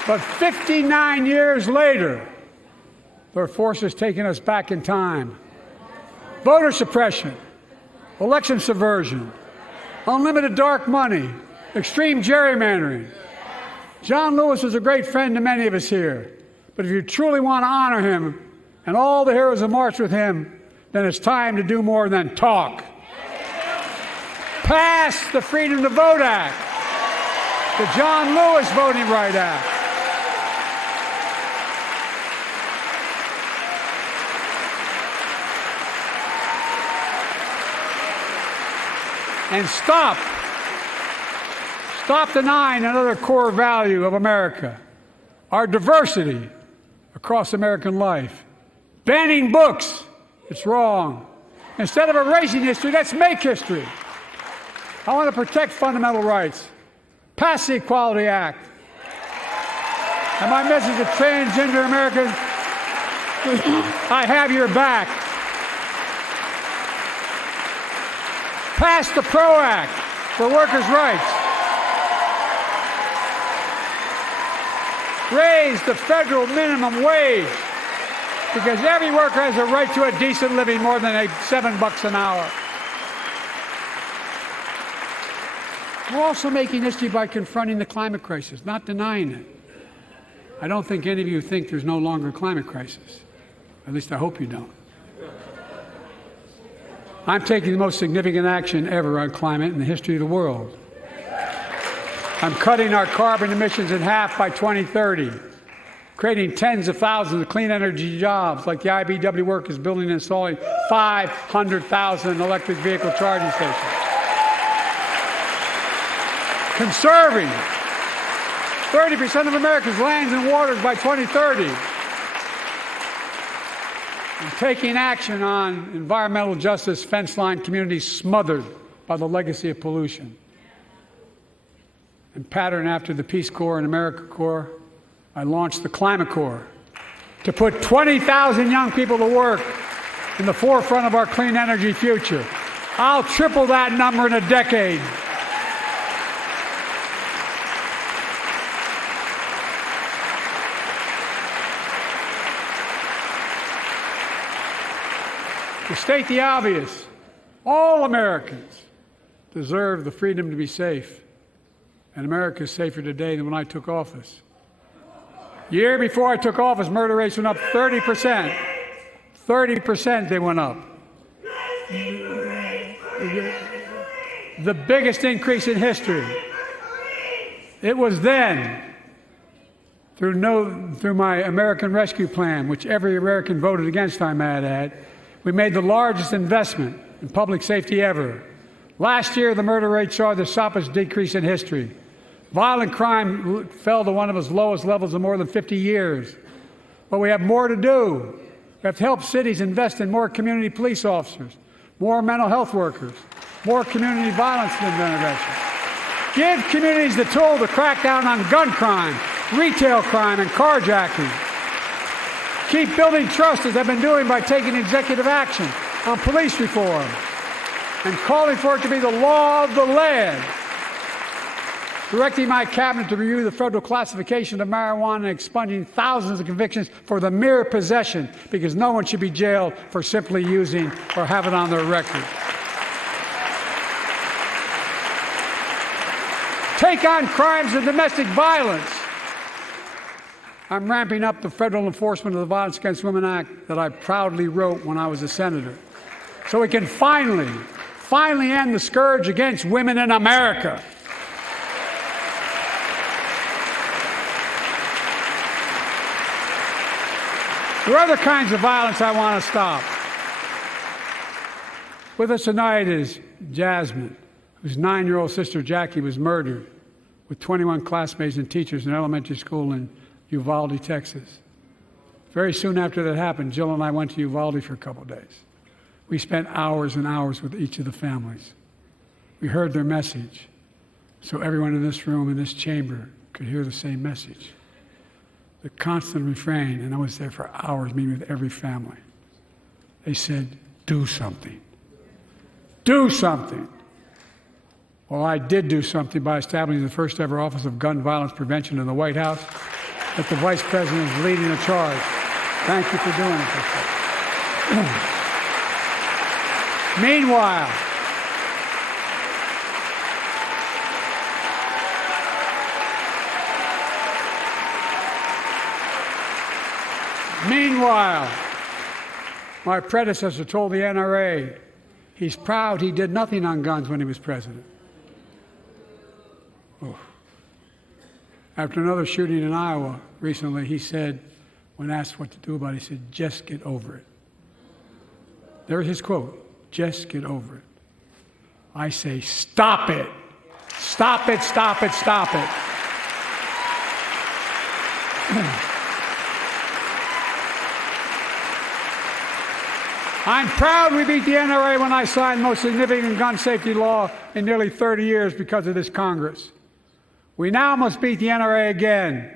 But 59 years later, there are forces taking us back in time. Voter suppression, election subversion, unlimited dark money, extreme gerrymandering. John Lewis was a great friend to many of us here. But if you truly want to honor him and all the heroes who marched with him, then it's time to do more than talk. Pass the Freedom to Vote Act, the John Lewis Voting Rights Act. And stop denying another core value of America, our diversity across American life. Banning books, it's wrong. Instead of erasing history, let's make history. I want to protect fundamental rights. Pass the Equality Act. And my message to transgender Americans, I have your back. Pass the PRO Act for workers' rights. Raise the federal minimum wage, because every worker has a right to a decent living, more than $7 an hour. We're also making history by confronting the climate crisis, not denying it. I don't think any of you think there's no longer a climate crisis. At least I hope you don't. I'm taking the most significant action ever on climate in the history of the world. I'm cutting our carbon emissions in half by 2030, creating tens of thousands of clean energy jobs, like the IBEW work is building and installing 500,000 electric vehicle charging stations. Conserving 30% of America's lands and waters by 2030. and taking action on environmental justice fence-line communities smothered by the legacy of pollution. And patterned after the Peace Corps and AmeriCorps, I launched the Climate Corps to put 20,000 young people to work in the forefront of our clean energy future. I'll triple that number in a decade. To state the obvious, all Americans deserve the freedom to be safe. And America is safer today than when I took office. Year before I took office, murder rates went up 30%. 30% they went up. The biggest increase in history. It was then, through my American Rescue Plan, which every American voted against, I might add, we made the largest investment in public safety ever. Last year, the murder rate saw the sharpest decrease in history. Violent crime fell to one of its lowest levels in more than 50 years. But we have more to do. We have to help cities invest in more community police officers, more mental health workers, more community violence intervention. Give communities the tool to crack down on gun crime, retail crime, and carjacking. Keep building trust, as I've been doing by taking executive action on police reform and calling for it to be the law of the land. Directing my cabinet to review the federal classification of marijuana and expunging thousands of convictions for the mere possession, because no one should be jailed for simply using or have it on their record. Take on crimes of domestic violence. I'm ramping up the federal enforcement of the Violence Against Women Act that I proudly wrote when I was a senator, so we can finally end the scourge against women in America. There are other kinds of violence I want to stop. With us tonight is Jasmine, whose 9-year-old sister Jackie was murdered with 21 classmates and teachers in an elementary school in Uvalde, Texas. Very soon after that happened, Jill and I went to Uvalde for a couple of days. We spent hours and hours with each of the families. We heard their message, so everyone in this room, in this chamber, could hear the same message. The constant refrain, and I was there for hours meeting with every family. They said, do something. Do something. Well, I did do something by establishing the first ever Office of Gun Violence Prevention in the White House, that the Vice President is leading the charge. Thank you for doing it. Meanwhile, my predecessor told the NRA he's proud he did nothing on guns when he was president. Oh. After another shooting in Iowa recently, he said, when asked what to do about it, he said, just get over it. There's his quote, just get over it. I say, stop it. Stop it, stop it, stop it. I'm proud we beat the NRA when I signed the most significant gun safety law in nearly 30 years because of this Congress. We now must beat the NRA again.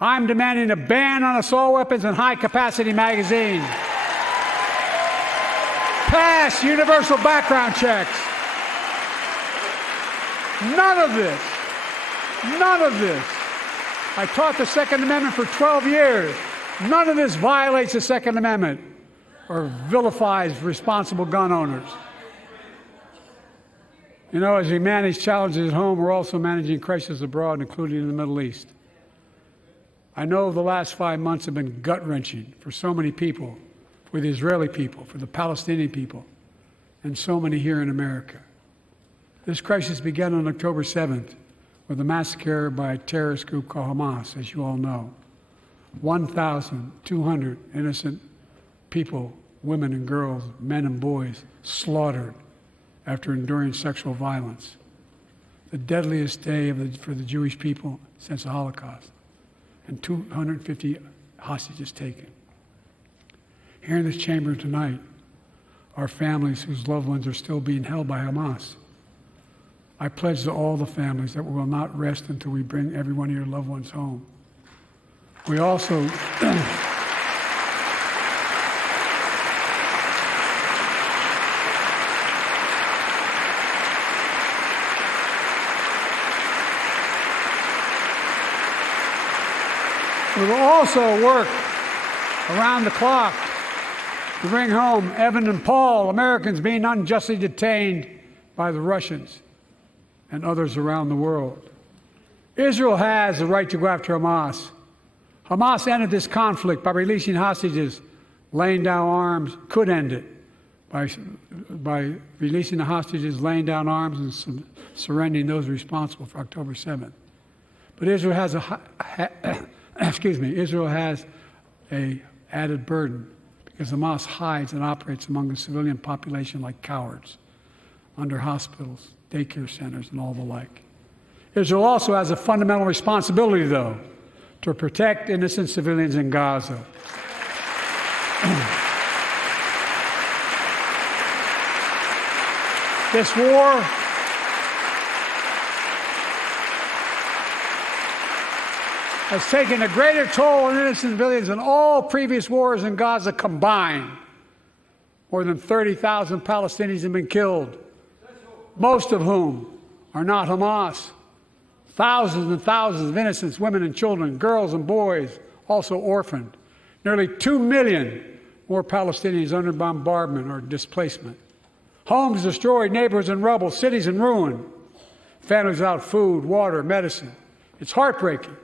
I'm demanding a ban on assault weapons and high-capacity magazines. Pass universal background checks. None of this. I taught the Second Amendment for 12 years. None of this violates the Second Amendment or vilifies responsible gun owners. You know, as we manage challenges at home, we're also managing crises abroad, including in the Middle East. I know the last 5 months have been gut-wrenching for so many people, for the Israeli people, for the Palestinian people, and so many here in America. This crisis began on October 7th with a massacre by a terrorist group called Hamas, as you all know. 1,200 innocent people, women and girls, men and boys, slaughtered after enduring sexual violence. The deadliest day for the Jewish people since the Holocaust, and 250 hostages taken. here in this chamber tonight are families whose loved ones are still being held by Hamas. I pledge to all the families that we will not rest until we bring every one of your loved ones home. We also we will also work around the clock to bring home Evan and Paul, Americans being unjustly detained by the Russians and others around the world. Israel has the right to go after Hamas. Hamas ended this conflict by releasing hostages, laying down arms, could end it by releasing the hostages, laying down arms, and surrendering those responsible for October 7th. But Israel has Israel has an added burden because Hamas hides and operates among the civilian population like cowards, under hospitals, daycare centers, and all the like. Israel also has a fundamental responsibility, though, to protect innocent civilians in Gaza. This war has taken a greater toll on innocent civilians than all previous wars in Gaza combined. More than 30,000 Palestinians have been killed, most of whom are not Hamas. Thousands and thousands of innocent women and children, girls and boys, also orphaned. Nearly 2 million more Palestinians under bombardment or displacement. Homes destroyed, neighborhoods in rubble, cities in ruin. Families without food, water, medicine. It's heartbreaking.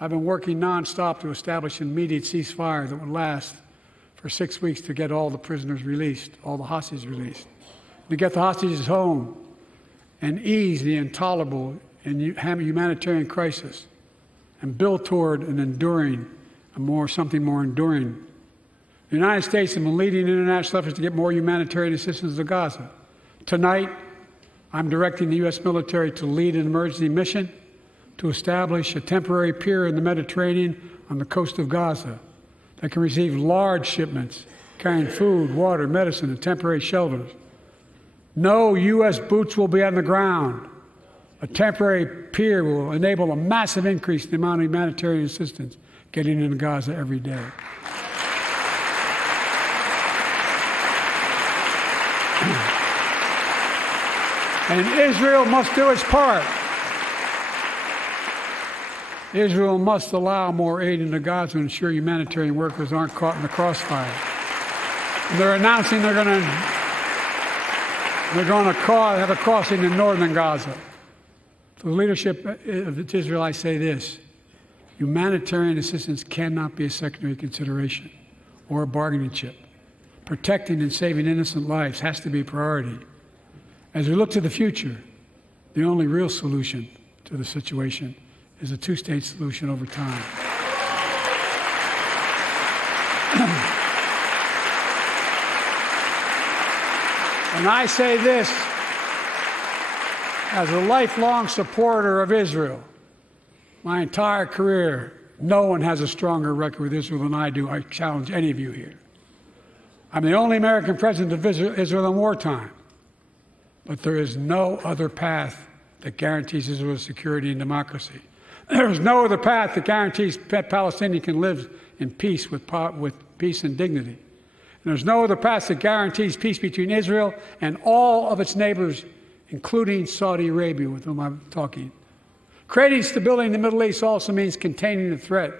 I've been working nonstop to establish an immediate ceasefire that would last for 6 weeks to get all the prisoners released, all the hostages released, to get the hostages home and ease the intolerable and humanitarian crisis and build toward an enduring, something more enduring. The United States has been leading international efforts to get more humanitarian assistance to Gaza. Tonight, I'm directing the U.S. military to lead an emergency mission to establish a temporary pier in the Mediterranean on the coast of Gaza that can receive large shipments carrying food, water, medicine, and temporary shelters. No U.S. boots will be on the ground. A temporary pier will enable a massive increase in the amount of humanitarian assistance getting into Gaza every day. And Israel must do its part. Israel must allow more aid into Gaza to ensure humanitarian workers aren't caught in the crossfire. And they're announcing they're going to have a crossing in northern Gaza. To the leadership of Israel, I say this: humanitarian assistance cannot be a secondary consideration or a bargaining chip. Protecting and saving innocent lives has to be a priority. As we look to the future, the only real solution to the situation is a two-state solution over time. And I say this as a lifelong supporter of Israel. My entire career, no one has a stronger record with Israel than I do. I challenge any of you here. I'm the only American president of Israel in wartime. But there is no other path that guarantees Israel's security and democracy. There is no other path that guarantees Palestinians can live in peace with peace and dignity. And there's no other path that guarantees peace between Israel and all of its neighbors, including Saudi Arabia, with whom I'm talking. Creating stability in the Middle East also means containing the threat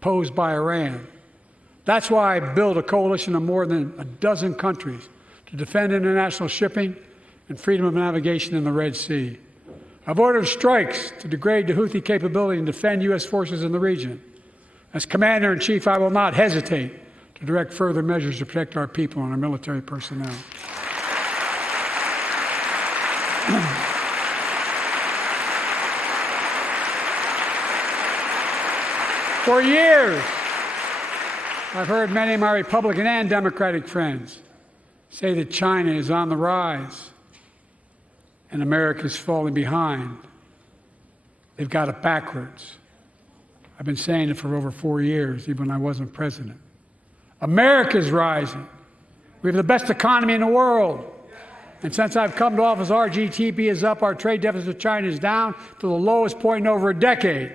posed by Iran. That's why I built a coalition of more than a dozen countries to defend international shipping and freedom of navigation in the Red Sea. I've ordered strikes to degrade the Houthi capability and defend U.S. forces in the region. As Commander-in-Chief, I will not hesitate to direct further measures to protect our people and our military personnel. For years, I've heard many of my Republican and Democratic friends say that China is on the rise and America is falling behind. They've got it backwards. I've been saying it for over 4 years, even when I wasn't president. America's rising. We have the best economy in the world. And since I've come to office, our GDP is up, our trade deficit with China is down to the lowest point in over a decade.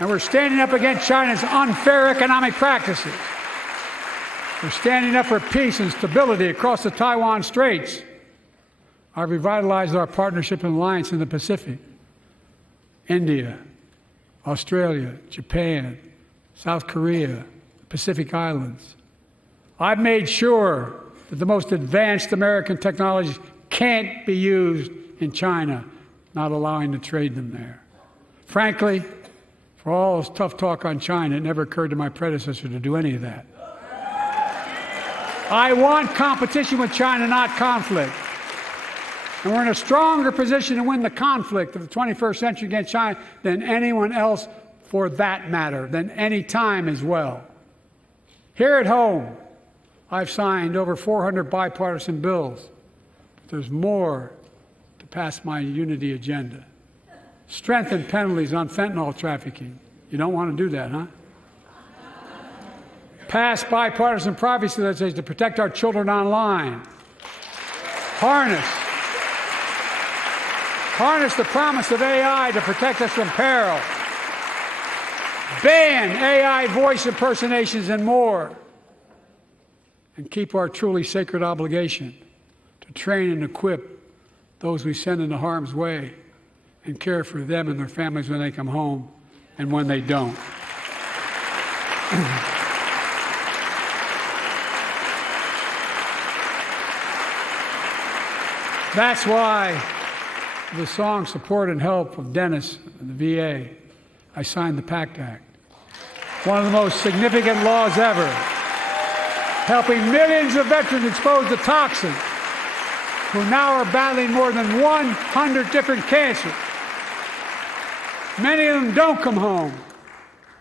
And we're standing up against China's unfair economic practices. We're standing up for peace and stability across the Taiwan Straits. I've revitalized our partnership and alliance in the Pacific. India, Australia, Japan, South Korea, Pacific Islands. I've made sure that the most advanced American technologies can't be used in China, not allowing to trade them there. Frankly, for all this tough talk on China, it never occurred to my predecessor to do any of that. I want competition with China, not conflict. And we're in a stronger position to win the conflict of the 21st century against China than anyone else, for that matter, than any time as well. Here at home, I've signed over 400 bipartisan bills. But there's more to pass my unity agenda. Strengthen penalties on fentanyl trafficking. You don't want to do that, huh? Pass bipartisan privacy legislation to protect our children online. Harness the promise of AI to protect us from peril. Ban AI voice impersonations and more. And keep our truly sacred obligation to train and equip those we send into harm's way and care for them and their families when they come home and when they don't. That's why the song Support and Help of Dennis and the VA, I signed the PACT Act. One of the most significant laws ever, helping millions of veterans exposed to toxins who now are battling more than 100 different cancers. Many of them don't come home,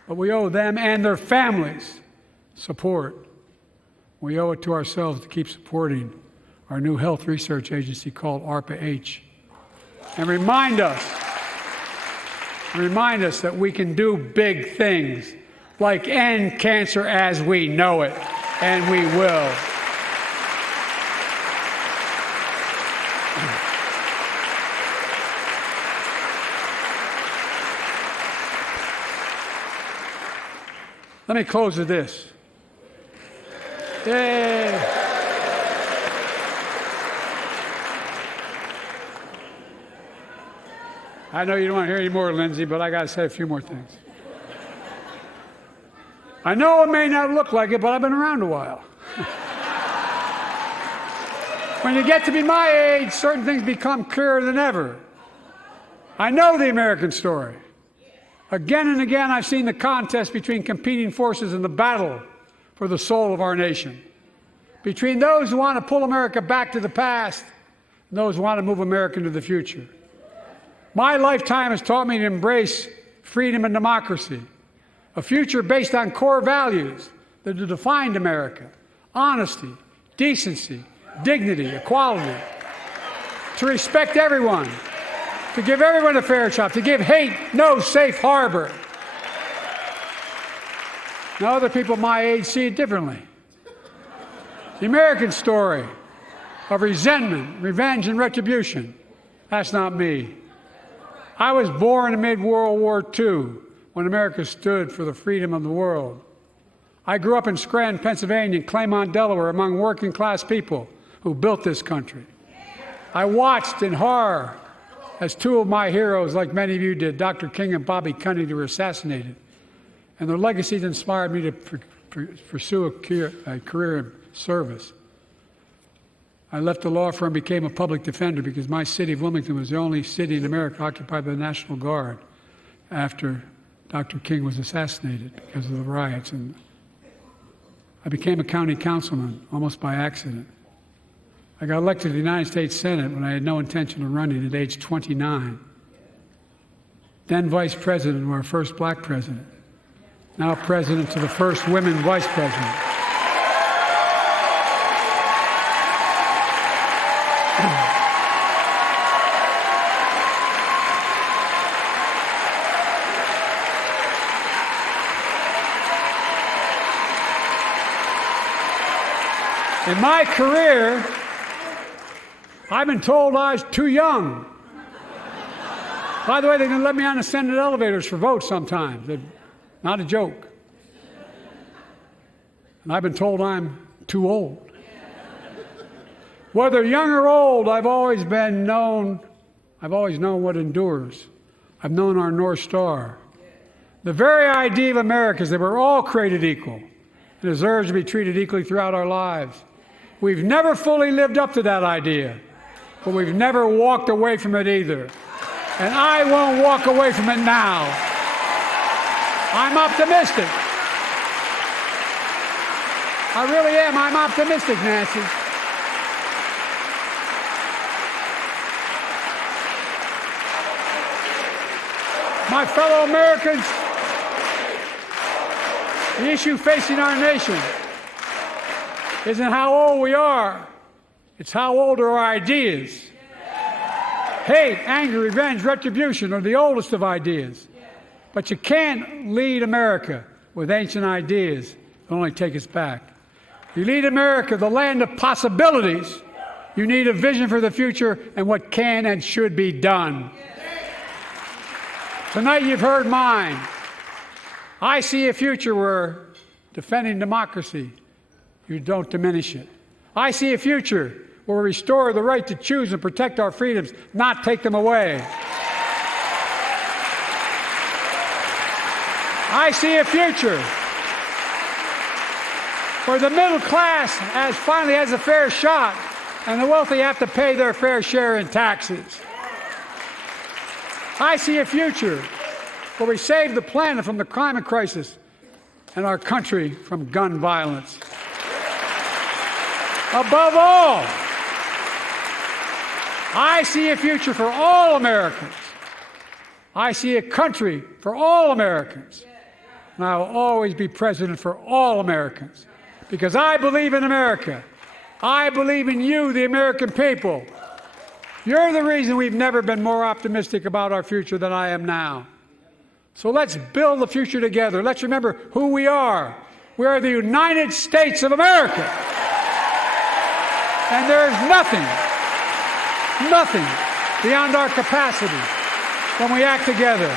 but we owe them and their families support. We owe it to ourselves to keep supporting our new health research agency called ARPA-H. And remind us that we can do big things, like end cancer as we know it, and we will. Let me close with this. Yay! I know you don't want to hear any more, Lindsay, but I got to say a few more things. I know it may not look like it, but I've been around a while. When you get to be my age, certain things become clearer than ever. I know the American story. Again and again, I've seen the contest between competing forces in the battle for the soul of our nation. Between those who want to pull America back to the past and those who want to move America into the future. My lifetime has taught me to embrace freedom and democracy, a future based on core values that have defined America: honesty, decency, dignity, equality, to respect everyone, to give everyone a fair shot, to give hate no safe harbor. Now, other people my age see it differently. The American story of resentment, revenge, and retribution, that's not me. I was born amid World War II, when America stood for the freedom of the world. I grew up in Scranton, Pennsylvania, and Claymont, Delaware, among working-class people who built this country. I watched in horror as two of my heroes, like many of you did, Dr. King and Bobby Kennedy, were assassinated. And their legacies inspired me to pursue a career in service. I left the law firm and became a public defender because my city of Wilmington was the only city in America occupied by the National Guard after Dr. King was assassinated because of the riots. And I became a county councilman almost by accident. I got elected to the United States Senate when I had no intention of running at age 29. Then vice president of our first black president. Now president to the first women vice president. In my career, I've been told I was too young. By the way, they didn't let me on the Senate elevators for votes sometimes. Not a joke. And I've been told I'm too old. Whether young or old, I've always known what endures. I've known our North Star. The very idea of America is that we're all created equal and deserves to be treated equally throughout our lives. We've never fully lived up to that idea, but we've never walked away from it either. And I won't walk away from it now. I'm optimistic. I really am. I'm optimistic, Nancy. My fellow Americans, the issue facing our nation isn't how old we are, it's how old are our ideas. Hate, anger, revenge, retribution are the oldest of ideas. But you can't lead America with ancient ideas that only take us back. You lead America, the land of possibilities. You need a vision for the future and what can and should be done. Tonight you've heard mine. I see a future where defending democracy, you don't diminish it. I see a future where we restore the right to choose and protect our freedoms, not take them away. I see a future where the middle class finally has a fair shot and the wealthy have to pay their fair share in taxes. I see a future where we save the planet from the climate crisis and our country from gun violence. Above all, I see a future for all Americans. I see a country for all Americans. And I will always be president for all Americans because I believe in America. I believe in you, the American people. You're the reason we've never been more optimistic about our future than I am now. So let's build the future together. Let's remember who we are. We are the United States of America. And there's nothing beyond our capacity when we act together.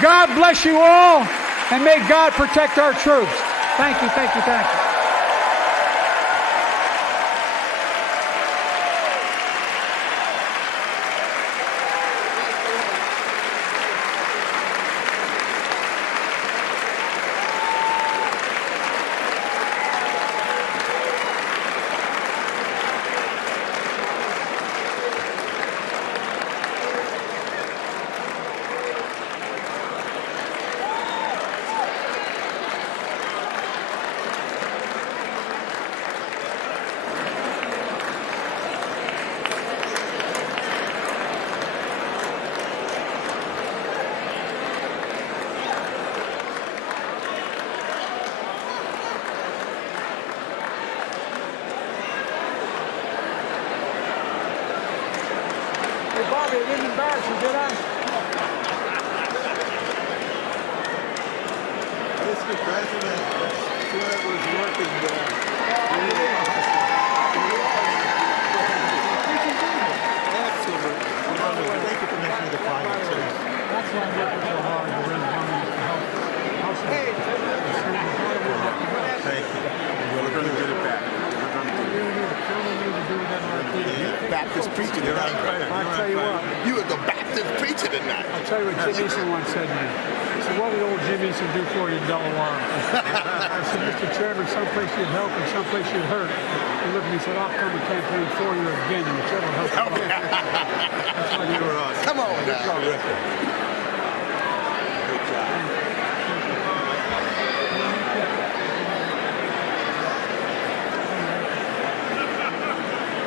God bless you all, and may God protect our troops. Thank you, thank you, thank you. Bobby, I didn't embarrass you, did I? Mr. President, Stuart was working there. Absolutely. Thank you for making me the climate change. That's why I'm working so hard to raise money to help. Thank you. We're going to get it back. Baptist preacher tonight. I'll tell you what. You were the Baptist preacher tonight. I'll tell you what Jim Eason once said to me. He said, what did old Jim Eason do for you in Delaware? I said, Mr. Chairman, someplace you'd help and someplace you'd hurt. He looked at me and said, I'll come and campaign for you again, and whichever helps you. That's why you were awesome. Come on now. Good job.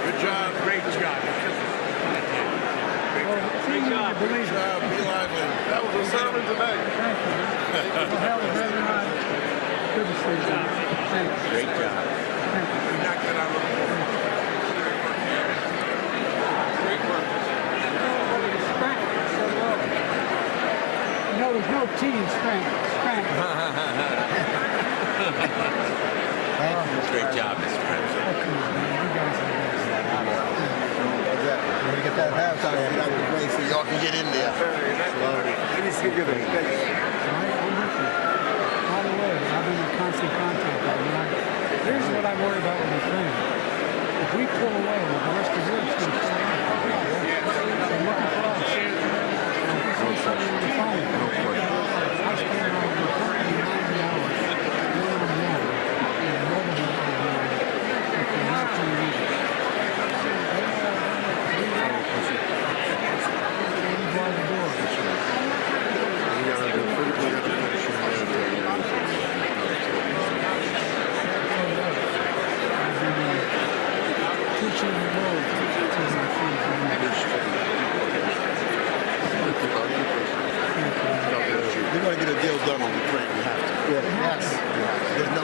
Good job. Great job. Great job. Great job. Be lively. That was a sermon today. Thank you. Well, hell, very nice. Good to see you. Thanks. Great job. Thank you. You knocked it out of the park. Great work. So low. You know, there's no T in Spanish. great job, Mr. President. We're gonna get that halftime so that way so y'all can get in there. Let me see good. By the way, I've been in constant contact with them. Here's what I worry about with Ukraine. If we pull away, the rest of Europe's going to pull away. They're looking for us. And if we say something on the phone, I spend around 90 hours going on the road in northern Ireland with the American leaders. Bar the door. Teaching the world to my We're gonna get a deal done on Ukraine. We have to. Yes. There's no.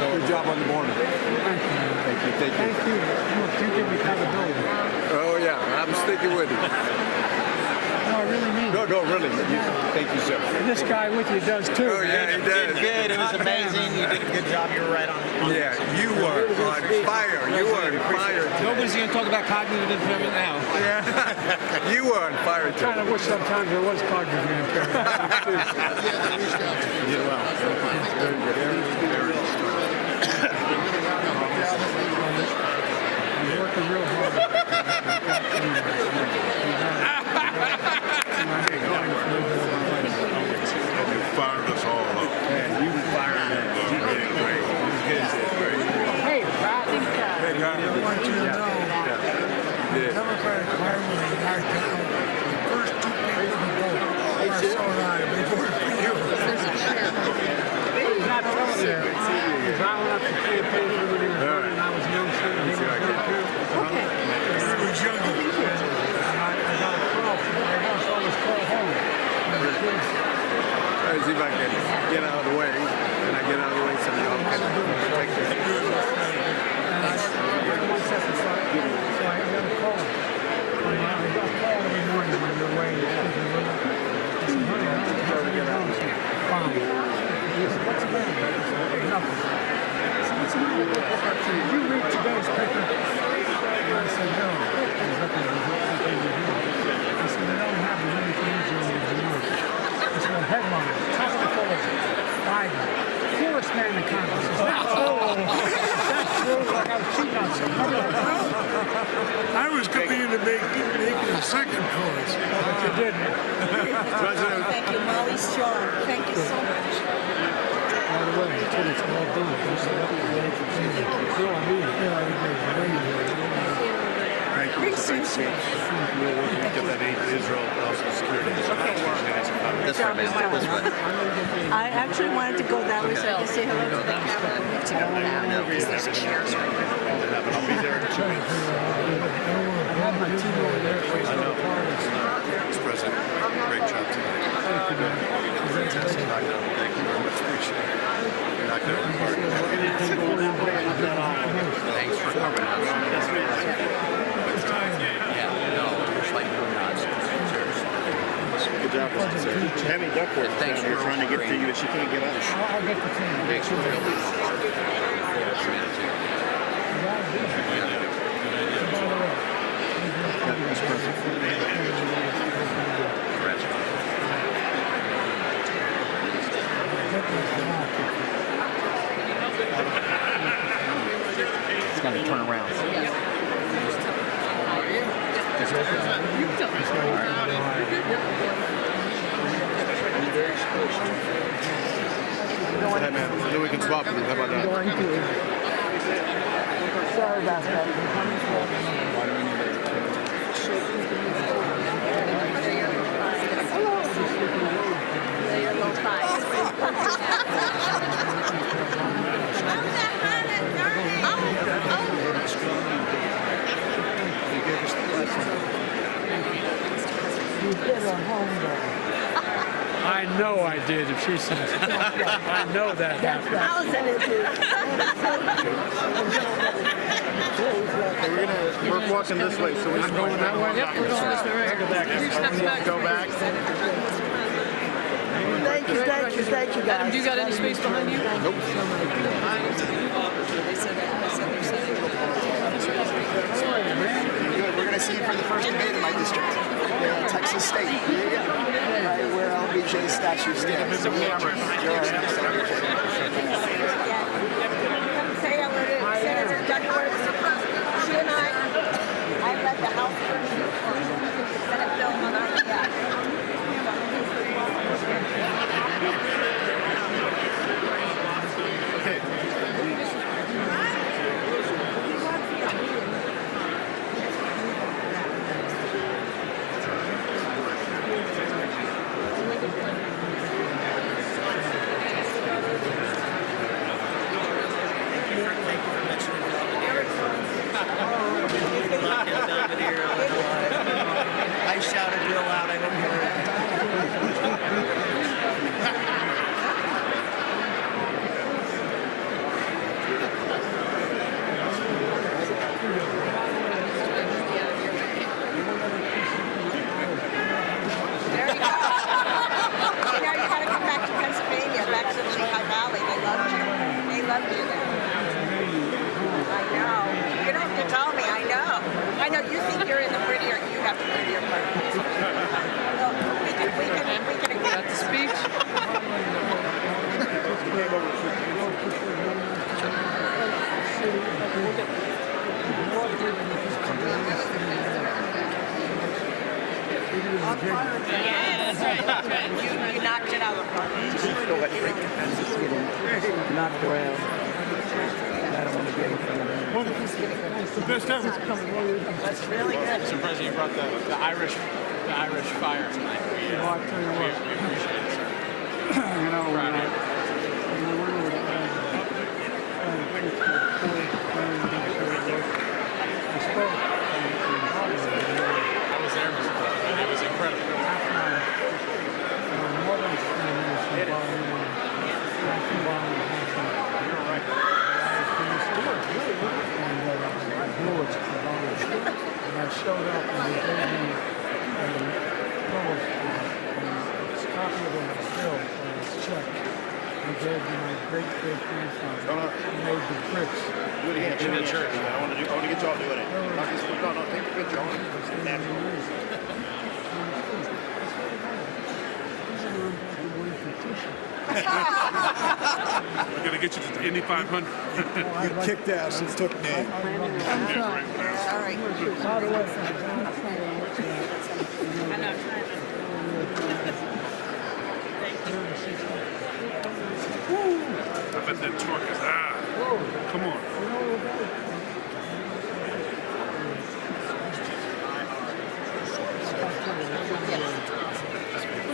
Good job on the border. Thank you. Thank you. Thank you. Look, you give me accountability. Oh yeah, I'm sticking with you. No, I really mean it. No, really. Thank you, sir. And this guy with you does too. Oh yeah, he You did does. good. It was amazing. You did a good job. You were right on. Yeah, you were on fire. You were on fire. Nobody's going to talk about cognitive impairment now. Yeah, you were on fire. I kind of wish sometimes there was cognitive impairment. You did well. I'm working real hard. You fired us all up. Yeah, you fired me. You did great. You did great. Hey, Pat. Hey, God. I want you to know, Yeah. Democratic Party was elected the first two people to vote. Marcel and I, we voted for you. He's not telling you. Because I went up to campaign for when he was running, and I was young, son, and he was young too. Okay. He was younger. And I got a call from my house, I was called home. And the kids, Let's see if I can get out of the way. Can I get out of the way so y'all can take this? and I said, 1 second, so I got a call. And I got a call every morning when you're away. I said, honey, how's it going? Fine. He said, what's the matter? I said, nothing. I said, what's the matter? I said, did you read today's paper? And I said, no. There's nothing to do. I said, they don't have the many things you need to know. I said, well, headline, top of the bulletin, Biden, poorest man in Congress. Is that true? Is that true? Like I was cheating on somebody. I was coming in to make it a second choice. But you didn't. Thank you, Molly Strong. Thank you so much. By the way, it's all done. No, I mean it. Yeah, I agree. Big sushi. We're working to get that aid to Israel, but also security. This way, man. This way. I actually wanted to go that way so I could say hello to the camera. There's chairs right there. I'll be there. I had my team over there for his little parties. Mr. President, great job tonight. Fantastic. Thank you very much. Appreciate it. You're not going to party. Thanks for coming out. Yeah, no, it's like we're not. Seriously. Good job, sir. Tammy Duckworth Thanks down here for trying to get to you, but she can't get up. I'll get the team. Thanks for building. It's got to turn around. Hey, man, then we can swap with you. How about that? Sorry about that. I know I did if she says it. I know that happened. I'll send it to you. We're walking this way, so we're Going that way? Yep, we're going this way. go back. Thank Thank you, guys. Adam, do you got any space behind you? Nope. Good. We're going to see you for the first debate in my district. Texas State. Right where LBJ's statue stands. Come say hello to Senator Duckworth. She and I led the House Senate bill on our behalf. I shouted real loud. I hope you heard it. There you go. Now you gotta come back to Pennsylvania, back to the Lehigh Valley. They loved you. They loved you there. I know. You don't have to tell me. I know. I know. You think you're in the prettier. You have the prettier part. Well, we can Got the speech? Yes, that's right. You knocked it out of the park. Not around. I don't want to get in front of them. It's the best ever. That's really good. So, President, you brought the Irish fire tonight. Well, I'll tell you what. We appreciate it, sir. You know, Proud of you. I was there, Mr. President. It was incredible. I showed up and they gave me a little copy of the bill for his check. He gave me my great-great-grandfather. He made the bricks. Do it again. In the church. I want to get y'all doing it. No, take a picture. I want to natural. We're going to get you to the Indy 500. You kicked ass and took name. All right. I bet that torque is come on.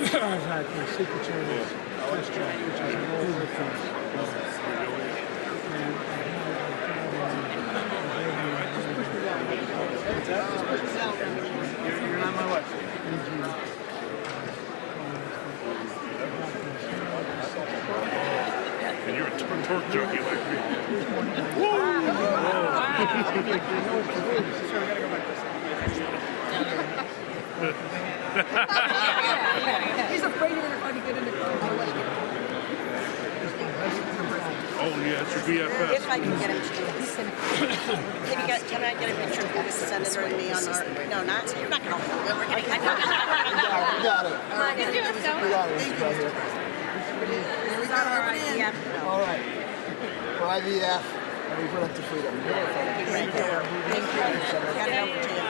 I've had the Secret Service test track, which is an old reference. You're not my wife. And you're a torque junkie like me. He's afraid you're going to get in the car. Oh yeah, it's your BFF. If I can get him to do this. Can I get a picture of the senator and me on our? No, not. You're not going to hold it. We're going to. You got it. Come on, get it. We got it. Right here. We got our IDF. All right. For IVF and reproductive freedom. Thank you. Got it over to you.